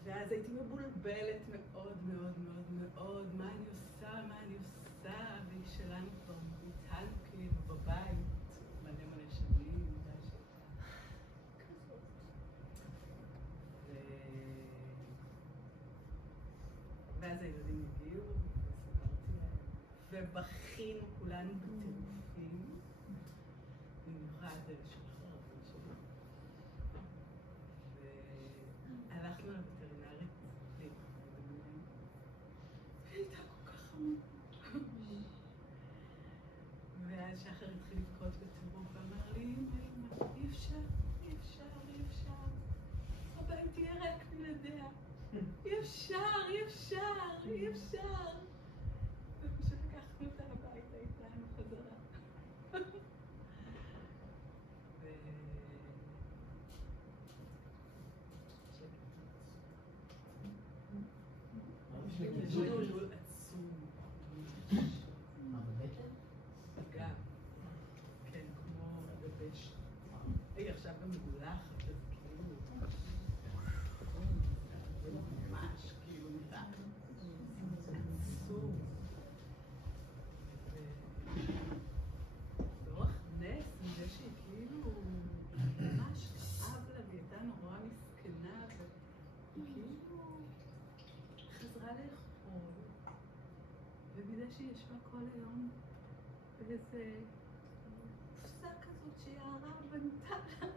ואז הייתי מבולבלת מאוד מאוד מאוד מאוד, מה אני עושה, והיא שלנו כבר איתנו כאילו בבית, מלא שנים, ואז הילדים הגיעו, וסיפרתי להם, ובכינו כולנו בטירופים, במיוחד של החרבות שלי. והלכנו לווטרינרית להתמודד, והיא הייתה כל כך חמודה. ואז שחר התחיל לבכות בטירוף, ואמר לי, אמא, אי אפשר. הבית תהיה ריק בלעדיה. אי אפשר. ופשוט לקחנו אותה הביתה איתנו חזרה. ג'ול עצום. מה, בבטן? גם. כן, כמו בבש. היא עכשיו גם מגולחת, אז כאילו... ממש, כאילו נראה. עצום. באורח נס, מזה שהיא כאילו... ממש כאב לה, והיא הייתה נורא מסכנה, וכאילו... חזרה לאכול. ובגלל שהיא ישבה כל היום באיזה קופסה כזאת שיערה בנתה לה,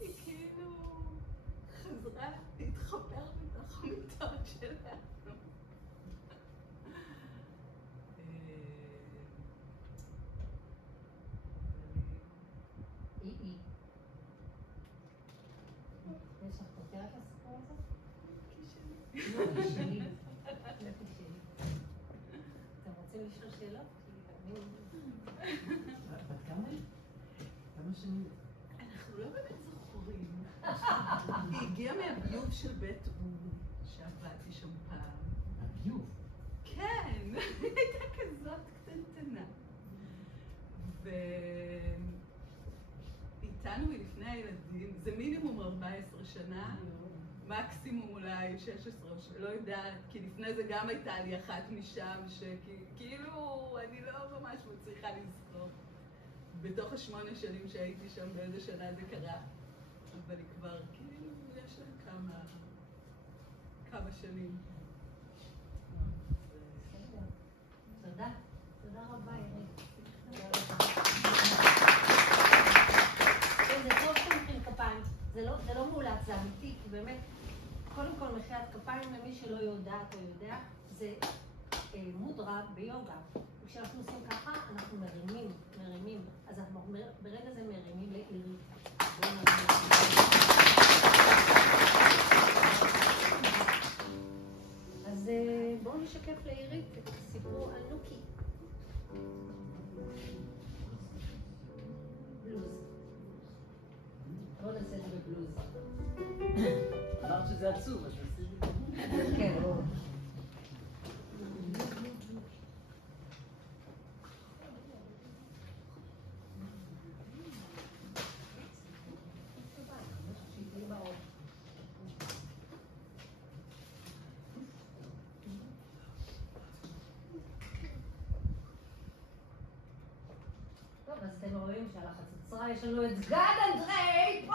היא כאילו חזרה להתחבר בתוך המיטות שלנו. יש לך כותרת לסיפור הזה? שלי. אתם רוצים לשאול שאלות? בת כמה היא? כמה שנים? אנחנו לא באמת זוכרים. היא הגיעה מהביוב של בית אור, שעבדתי שם פעם. הביוב. כן, היא הייתה כזאת קטנטנה. ואיתנו מלפני הילדים, זה מינימום 14 שנה, מקסימום אולי 16, לא יודעת, כי לפני זה גם הייתה לי אחת משם, שכאילו אני לא ממש מצליחה לזכור. בתוך 8 שנים שהייתי שם, באיזה שנה זה קרה, אבל היא כבר, כאילו, יש לה כמה שנים. תודה. תודה רבה, עירית. זה טוב שמחאים כפיים. זה לא מאולץ, זה אמיתי, כי באמת, קודם כל מחיאת כפיים למי שלא יודעת או יודע, זה מודרה ביוגה. כשאנחנו עושים ככה, אנחנו מרימים. אז אנחנו ברגע זה מרימים לעירית. אז בואו נשקף לעירית את הסיפור על נוקי. בלוז. בואו נעשה את זה בבלוז. אמרת שזה עצוב, אז נעשה. כן. טוב, אז אתם רואים שהלחץ עצרה, יש לנו את גד אנדרי פה!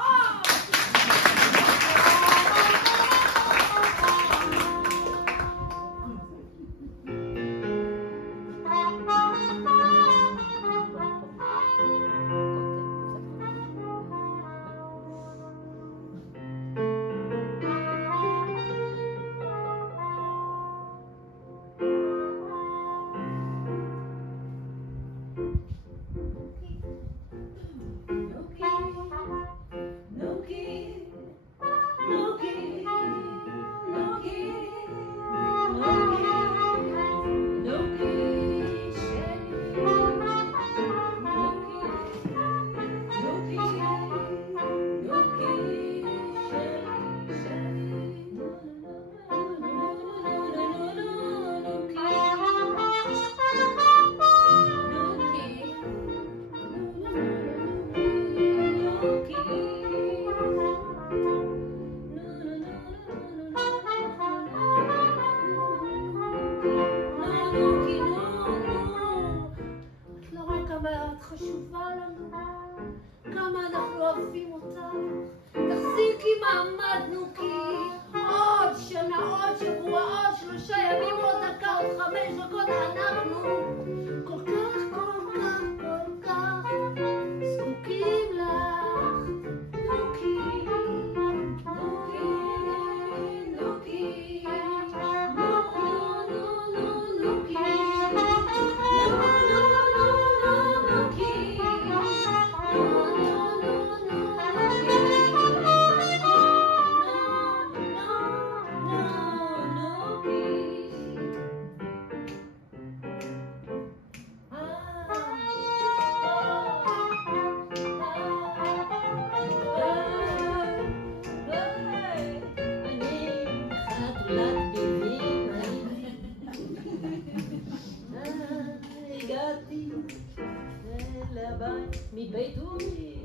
מבית אורי,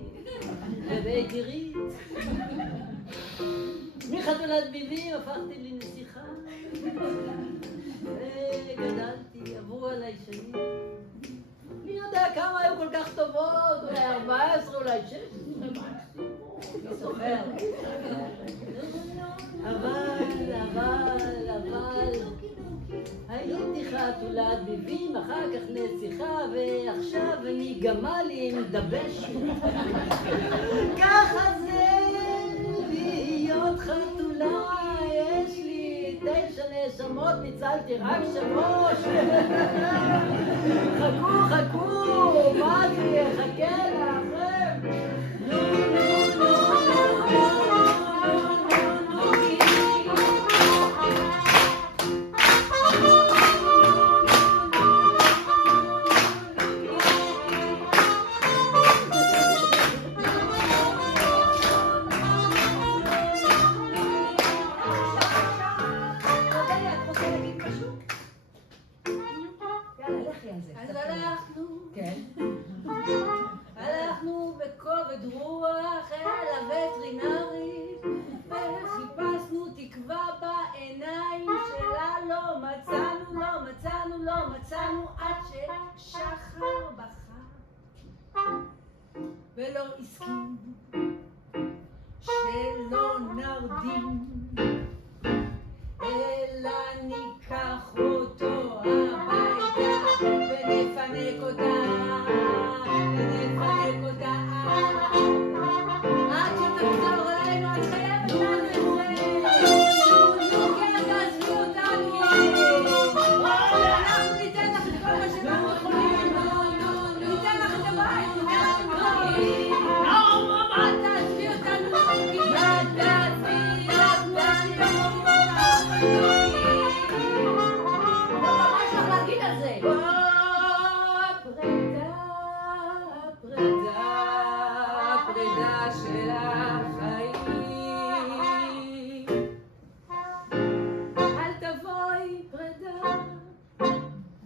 בבית עירית. מחתולת ביבים הפכתי לנסיכה. וגדלתי, עברו עליי שנים. מי יודע כמה היו כל כך טובות, אולי 14, אולי 16, אני סופר. אבל, הייתי חתולת ביבים, אחר כך נסיכה, ועכשיו אני גמלי עם דבש. ככה זה להיות חתולה, יש לי 9 נשמות, ניצלתי רק 3. חכו, מה זה, חכה לכם. הלכנו בכובד רוח אל הווטרינרית וחיפשנו מצאנו עד ששחר בכה, ולא הסכים שלא נרדים, אלא ניקח אותו הביתה ונפנק אותה, ונפנק אותה עד שתחזור אלינו. את חייבת לנו את זה. נו, כן, תעזבי אותנו. אנחנו ניתן לך את כל מה שאנחנו יכולים. ניתן לך את הבית, ניתן לך את הבית. אל תעזבי אותנו. אל תעזבי אותנו. מה יש לך להגיד על זה? פרידה של החיים. אל תבואי פרידה,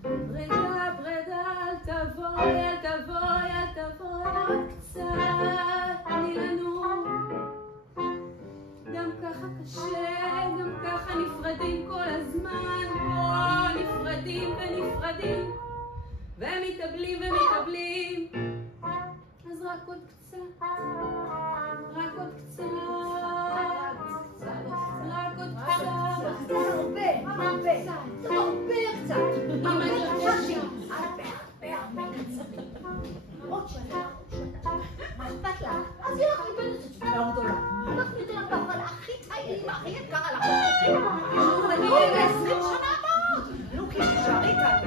פרידה, פרידה, אל תבואי, אל תבואי, אל תבואי, עוד קצת, תני לנו. גם ככה קשה, גם ככה נפרדים כל הזמן, פה נפרדים ונפרדים, ומתאבלים ומתאבלים. אז רק עוד קצת, רק עוד קצת, רק עוד קצת. הרבה קצת. אמא ירשי. הרבה קצת. עוד שנה. מה אכפת לה? אז היא לך ליבדת את שבילה גדולה. אנחנו ניתן לך באוכל הכי טעים, הכי יקר על החוק. אני רואה 20 שנה הבאות. לוקי, תשארי כאן.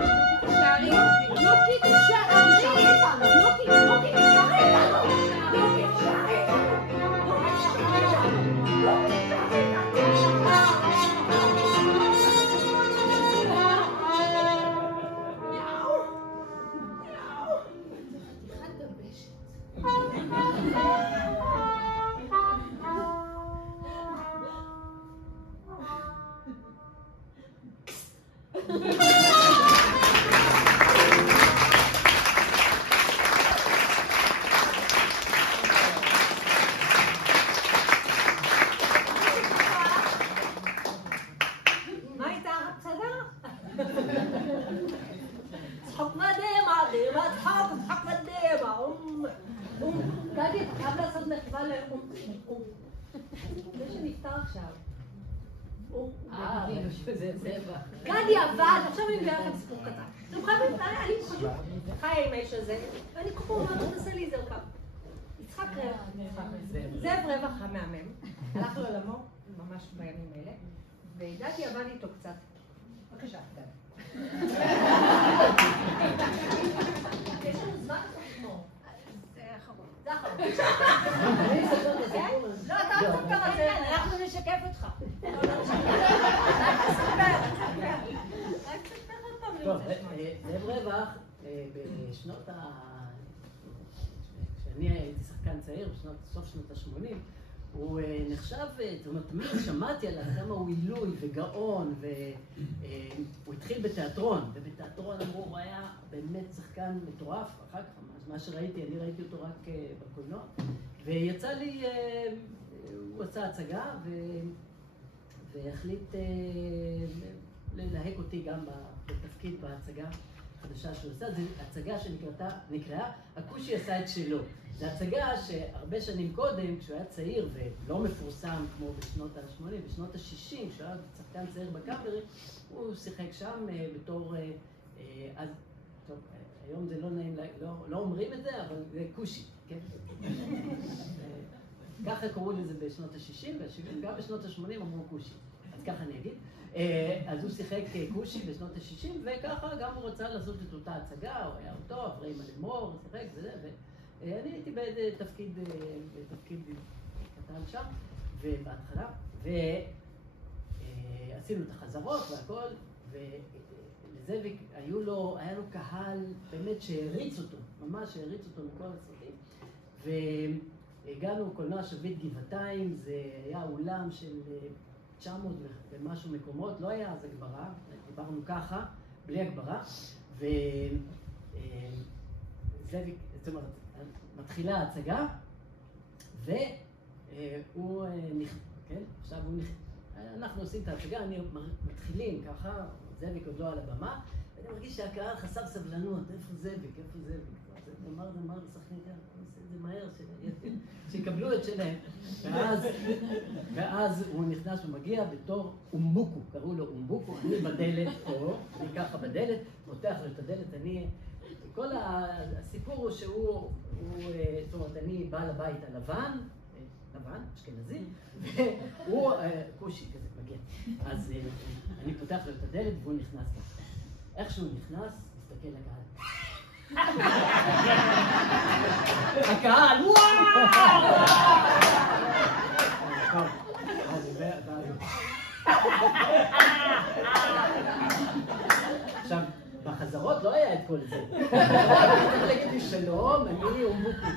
תשארי. לוקי, תשארי. לוקי, תשארי כאן. לוקי, תשארי גדי, אתה חייב לעשות מחווה זה שנפטר עכשיו. זה צבע. גדי עבד, עכשיו אני מביאה לכם סיפור קטן. אתם חייבים, אני פשוט חיה עם האיש הזה, ואני כל פעם אומרת, תעשה לי זר קו. יצחק זאב רווח המהמם, הלך לעולמו ממש בימים האלה, והגעתי עבד איתו קצת. בבקשה, גדי. יש לנו זמן לחשוב. זה אחרון. זה אחרון. לא, אתה עוד ספר על זה, אנחנו נשקף אותך. רק תספר עוד פעם. טוב, זאב רווח, בשנות כשאני הייתי שחקן צעיר, בסוף שנות ה-80, הוא נחשב, זאת אומרת, תמיד שמעתי עליו כמה הוא עילוי וגאון, והוא התחיל בתיאטרון, ובתיאטרון אמרו, הוא היה באמת שחקן מטורף, אחר כך, מה שראיתי, אני ראיתי אותו רק בקולנוע, ויצא לי, הוא עשה הצגה, והחליט ללהק אותי גם בתפקיד בהצגה החדשה שהוא עשה. זו הצגה שנקראה הכושי עשה את שלו. זו הצגה שהרבה שנים קודם, כשהוא היה צעיר ולא מפורסם כמו בשנות ה-80, בשנות ה-60, כשהוא היה שחקן צעיר בקאמרי, הוא שיחק שם בתור, אז, טוב, היום זה לא נעים, לא אומרים את זה, אבל זה כושי, כן? ככה קראו לזה בשנות ה-60 וה-70, גם בשנות ה-80 אמרו כושי, אז ככה אני אגיד. אז הוא שיחק כושי בשנות ה-60, וככה גם הוא רצה לעשות את אותה הצגה, הוא היה אותו, אברהים אלמור, הוא שיחק וזה, ואני הייתי בתפקיד קטן שם, ובהתחלה, ועשינו את החזרות והכל, ולזאביק היה לו קהל באמת שהריץ אותו, ממש שהריץ אותו מכל הסרטים, והגענו קולנוע שביט גבעתיים, זה היה אולם של 900 ומשהו מקומות, לא היה אז הגברה, דיברנו ככה, בלי הגברה, וזאביק, זאת אומרת, מתחילה ההצגה, והוא, כן, עכשיו אנחנו עושים את ההצגה, מתחילים ככה, זאביק עוד לא על הבמה, ואני מרגיש שהקהל חסר סבלנות, איפה זאביק, איפה זאביק? אמר לשחקנים, עושה את זה מהר, שיקבלו את שלהם. ואז הוא נכנס ומגיע בתור אומבוקו, קראו לו אומבוקו, אני בדלת, או אני ככה בדלת, פותח לו את הדלת, אני... כל הסיפור הוא שהוא, זאת אומרת, אני בעל הבית הלבן, אשכנזי, והוא כושי כזה מגיע. אז אני פותח לו את הדלת והוא נכנס ככה. איך שהוא נכנס, מסתכל לקהל. הקהל, וואו! עכשיו, בחזרות לא היה את כל זה. צריך להגיד לי שלום, אני אומבוקו.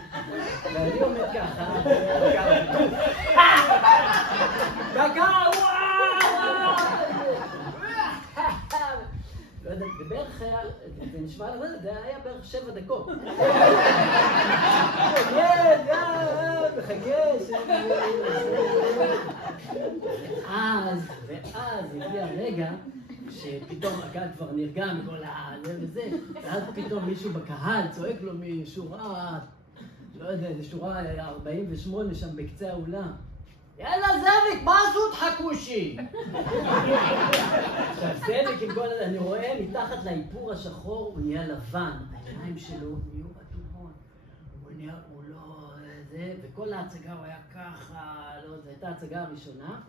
ואני עומד ככה, והקהל, וואו! לא יודע, ובערך היה, זה נשמע לזה, זה היה בערך 7 דקות. מחכה, ואז הגיע הרגע שפתאום הקהל כבר נרגע מכל זה וזה, ואז פתאום מישהו בקהל צועק לו משורה, לא יודע, זה שורה 48 שם בקצה האולם. יאללה זאביק, מה עשו אותך כושי? עכשיו זאביק עם כל הזה, אני רואה מתחת לאיפור השחור, הוא נהיה לבן, העיניים שלו נהיו אדומות, הוא לא זה, וכל ההצגה הוא היה ככה, לא, זו הייתה ההצגה הראשונה.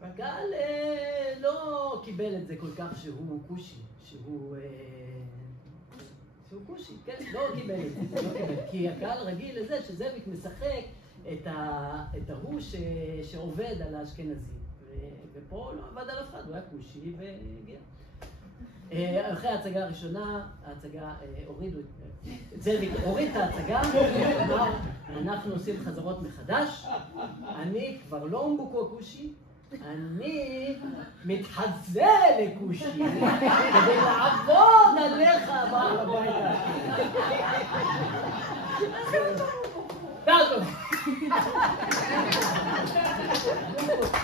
והקהל לא קיבל את זה כל כך שהוא כושי, שהוא כושי, כן, לא קיבל את זה, כי הקהל רגיל לזה שזאביק משחק את ההוא שעובד על האשכנזים, ופה לא עבד על אף אחד, הוא היה כושי והגיע. אחרי ההצגה הראשונה, ההצגה הורידו, זאביק הוריד את ההצגה, אמר, אנחנו עושים חזרות מחדש, אני כבר לא אומבוקו הכושי, אני מתחזה לכושי כדי לעבוד עליך הביתה.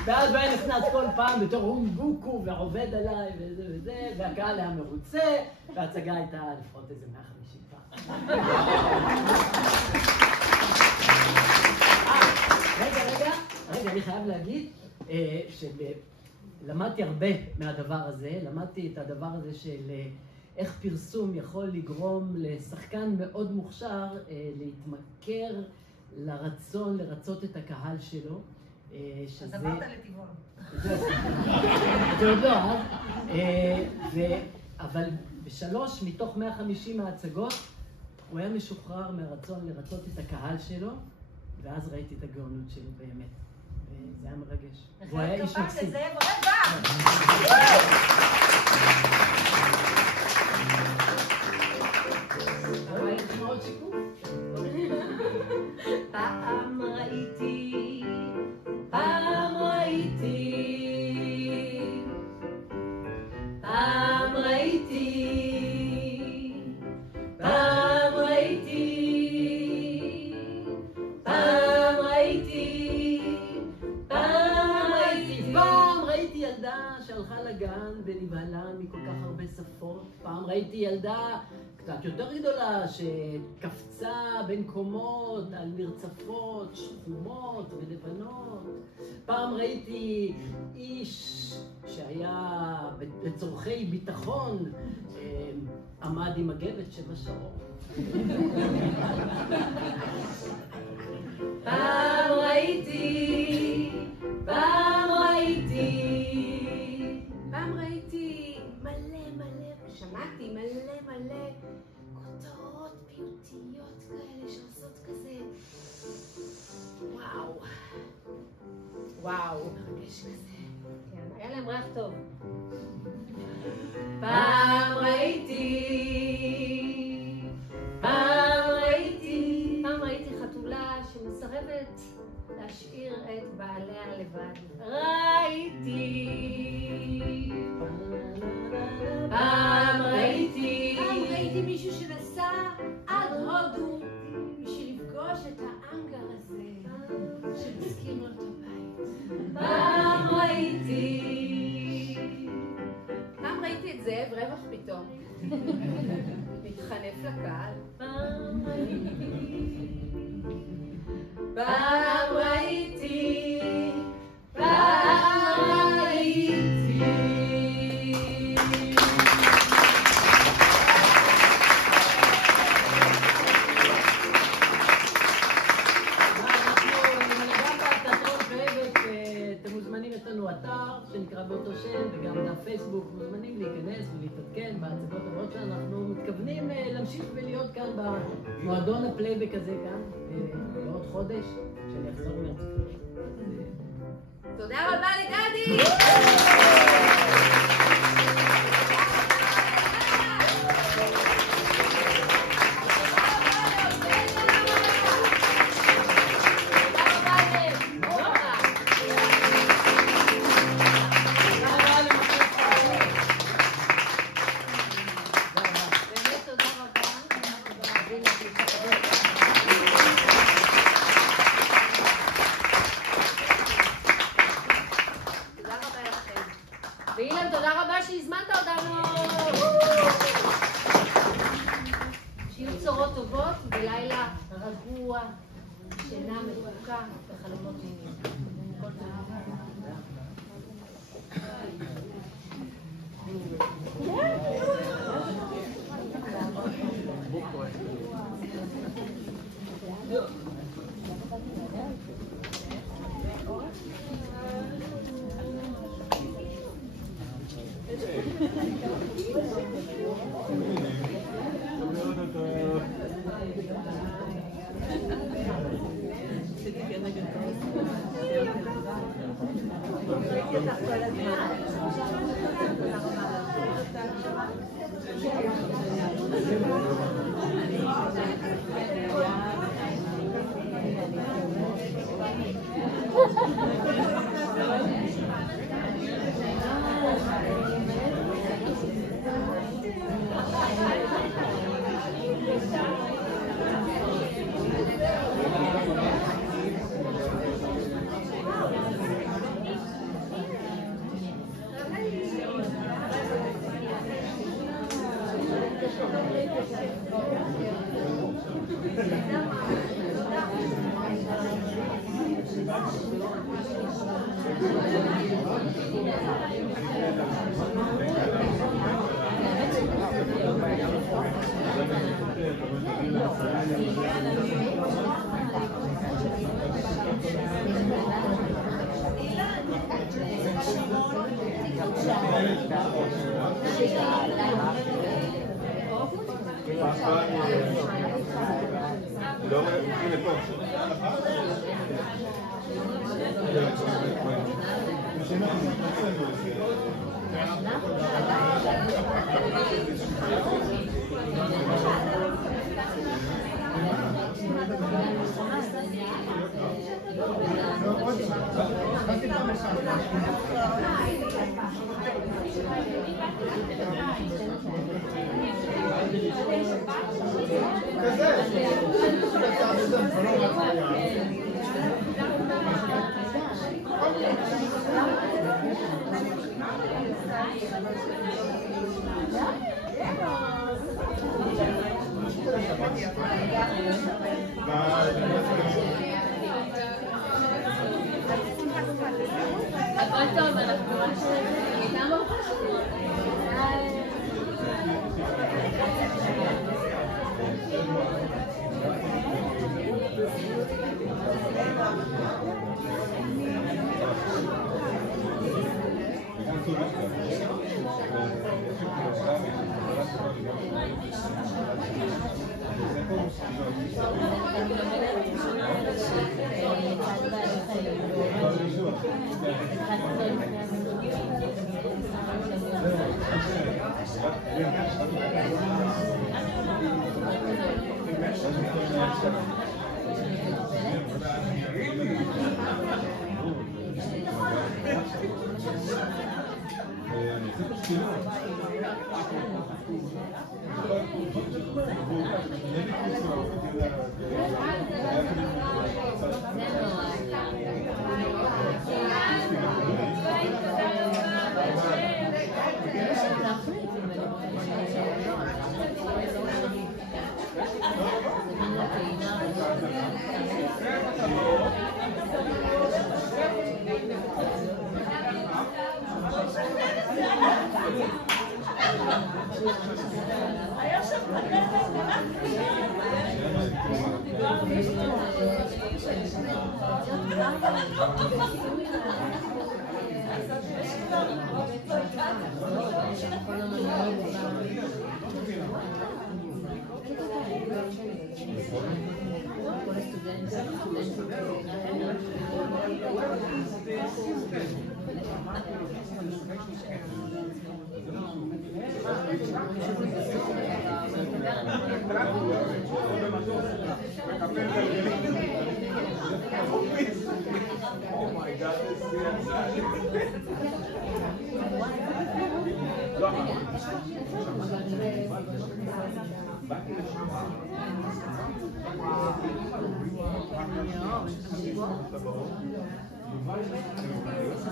ואז בהם נכנס כל פעם בתור אומבוקו ועובד עליי וזה וזה, והקהל היה מרוצה, וההצגה הייתה לפחות איזה 150 פעם. רגע, אני חייב להגיד שלמדתי הרבה מהדבר הזה, למדתי את הדבר הזה של איך פרסום יכול לגרום לשחקן מאוד מוכשר להתמכר לרצון לרצות את הקהל שלו. אז עברת לטבעון. זה עוד לא, אבל ב3 מתוך 150 ההצגות הוא היה משוחרר מהרצון לרצות את הקהל שלו, ואז ראיתי את הגאונות שלו באמת. וזה היה מרגש. הוא היה איש מקסים. פעם ראיתי ילדה קצת יותר גדולה שקפצה בין קומות על מרצפות שחומות ולבנות. פעם ראיתי איש שהיה לצורכי ביטחון עמד עם מגבת 7 שעות. פעם ראיתי שמעתי מלא כותרות פיוטיות כאלה שעושות כזה וואו, מרגש כזה. כן, היה להם ריח טוב. פעם ראיתי חתולה שמסרבת להשאיר את בעליה לבד. פעם ראיתי מישהו שנסע עד הודו בשביל לפגוש את האנגר הזה שמזכיר לו את הבית. פעם ראיתי ראיתי את זאב רווח פתאום. מתחנף לקהל. פעם ראיתי, פעם ראיתי. יש לנו אתר שנקרא באותו שם וגם דף פייסבוק, מוזמנים להיכנס ולהתעדכן בהצגות הבאות שאנחנו מתכוונים להמשיך ולהיות כאן במועדון הפלייבק הזה כאן בעוד חודש כשאני אחזור מהצפון. תודה רבה לגדי! ואילן, תודה רבה שהזמנת אותנו. שיהיו צורות טובות ולילה רגוע, שינה מתוקה וחלומות נעימים. כל טוב.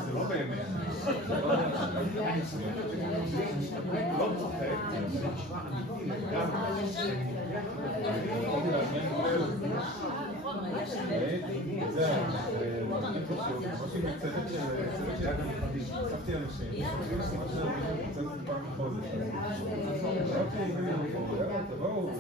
זה לא באמת. לא צוחק, זה נשמע אמיתי לגמרי. זהו, עושים צוות של יד המחדים, חשפתי אנשים, צוות פעם בחודש. תבואו.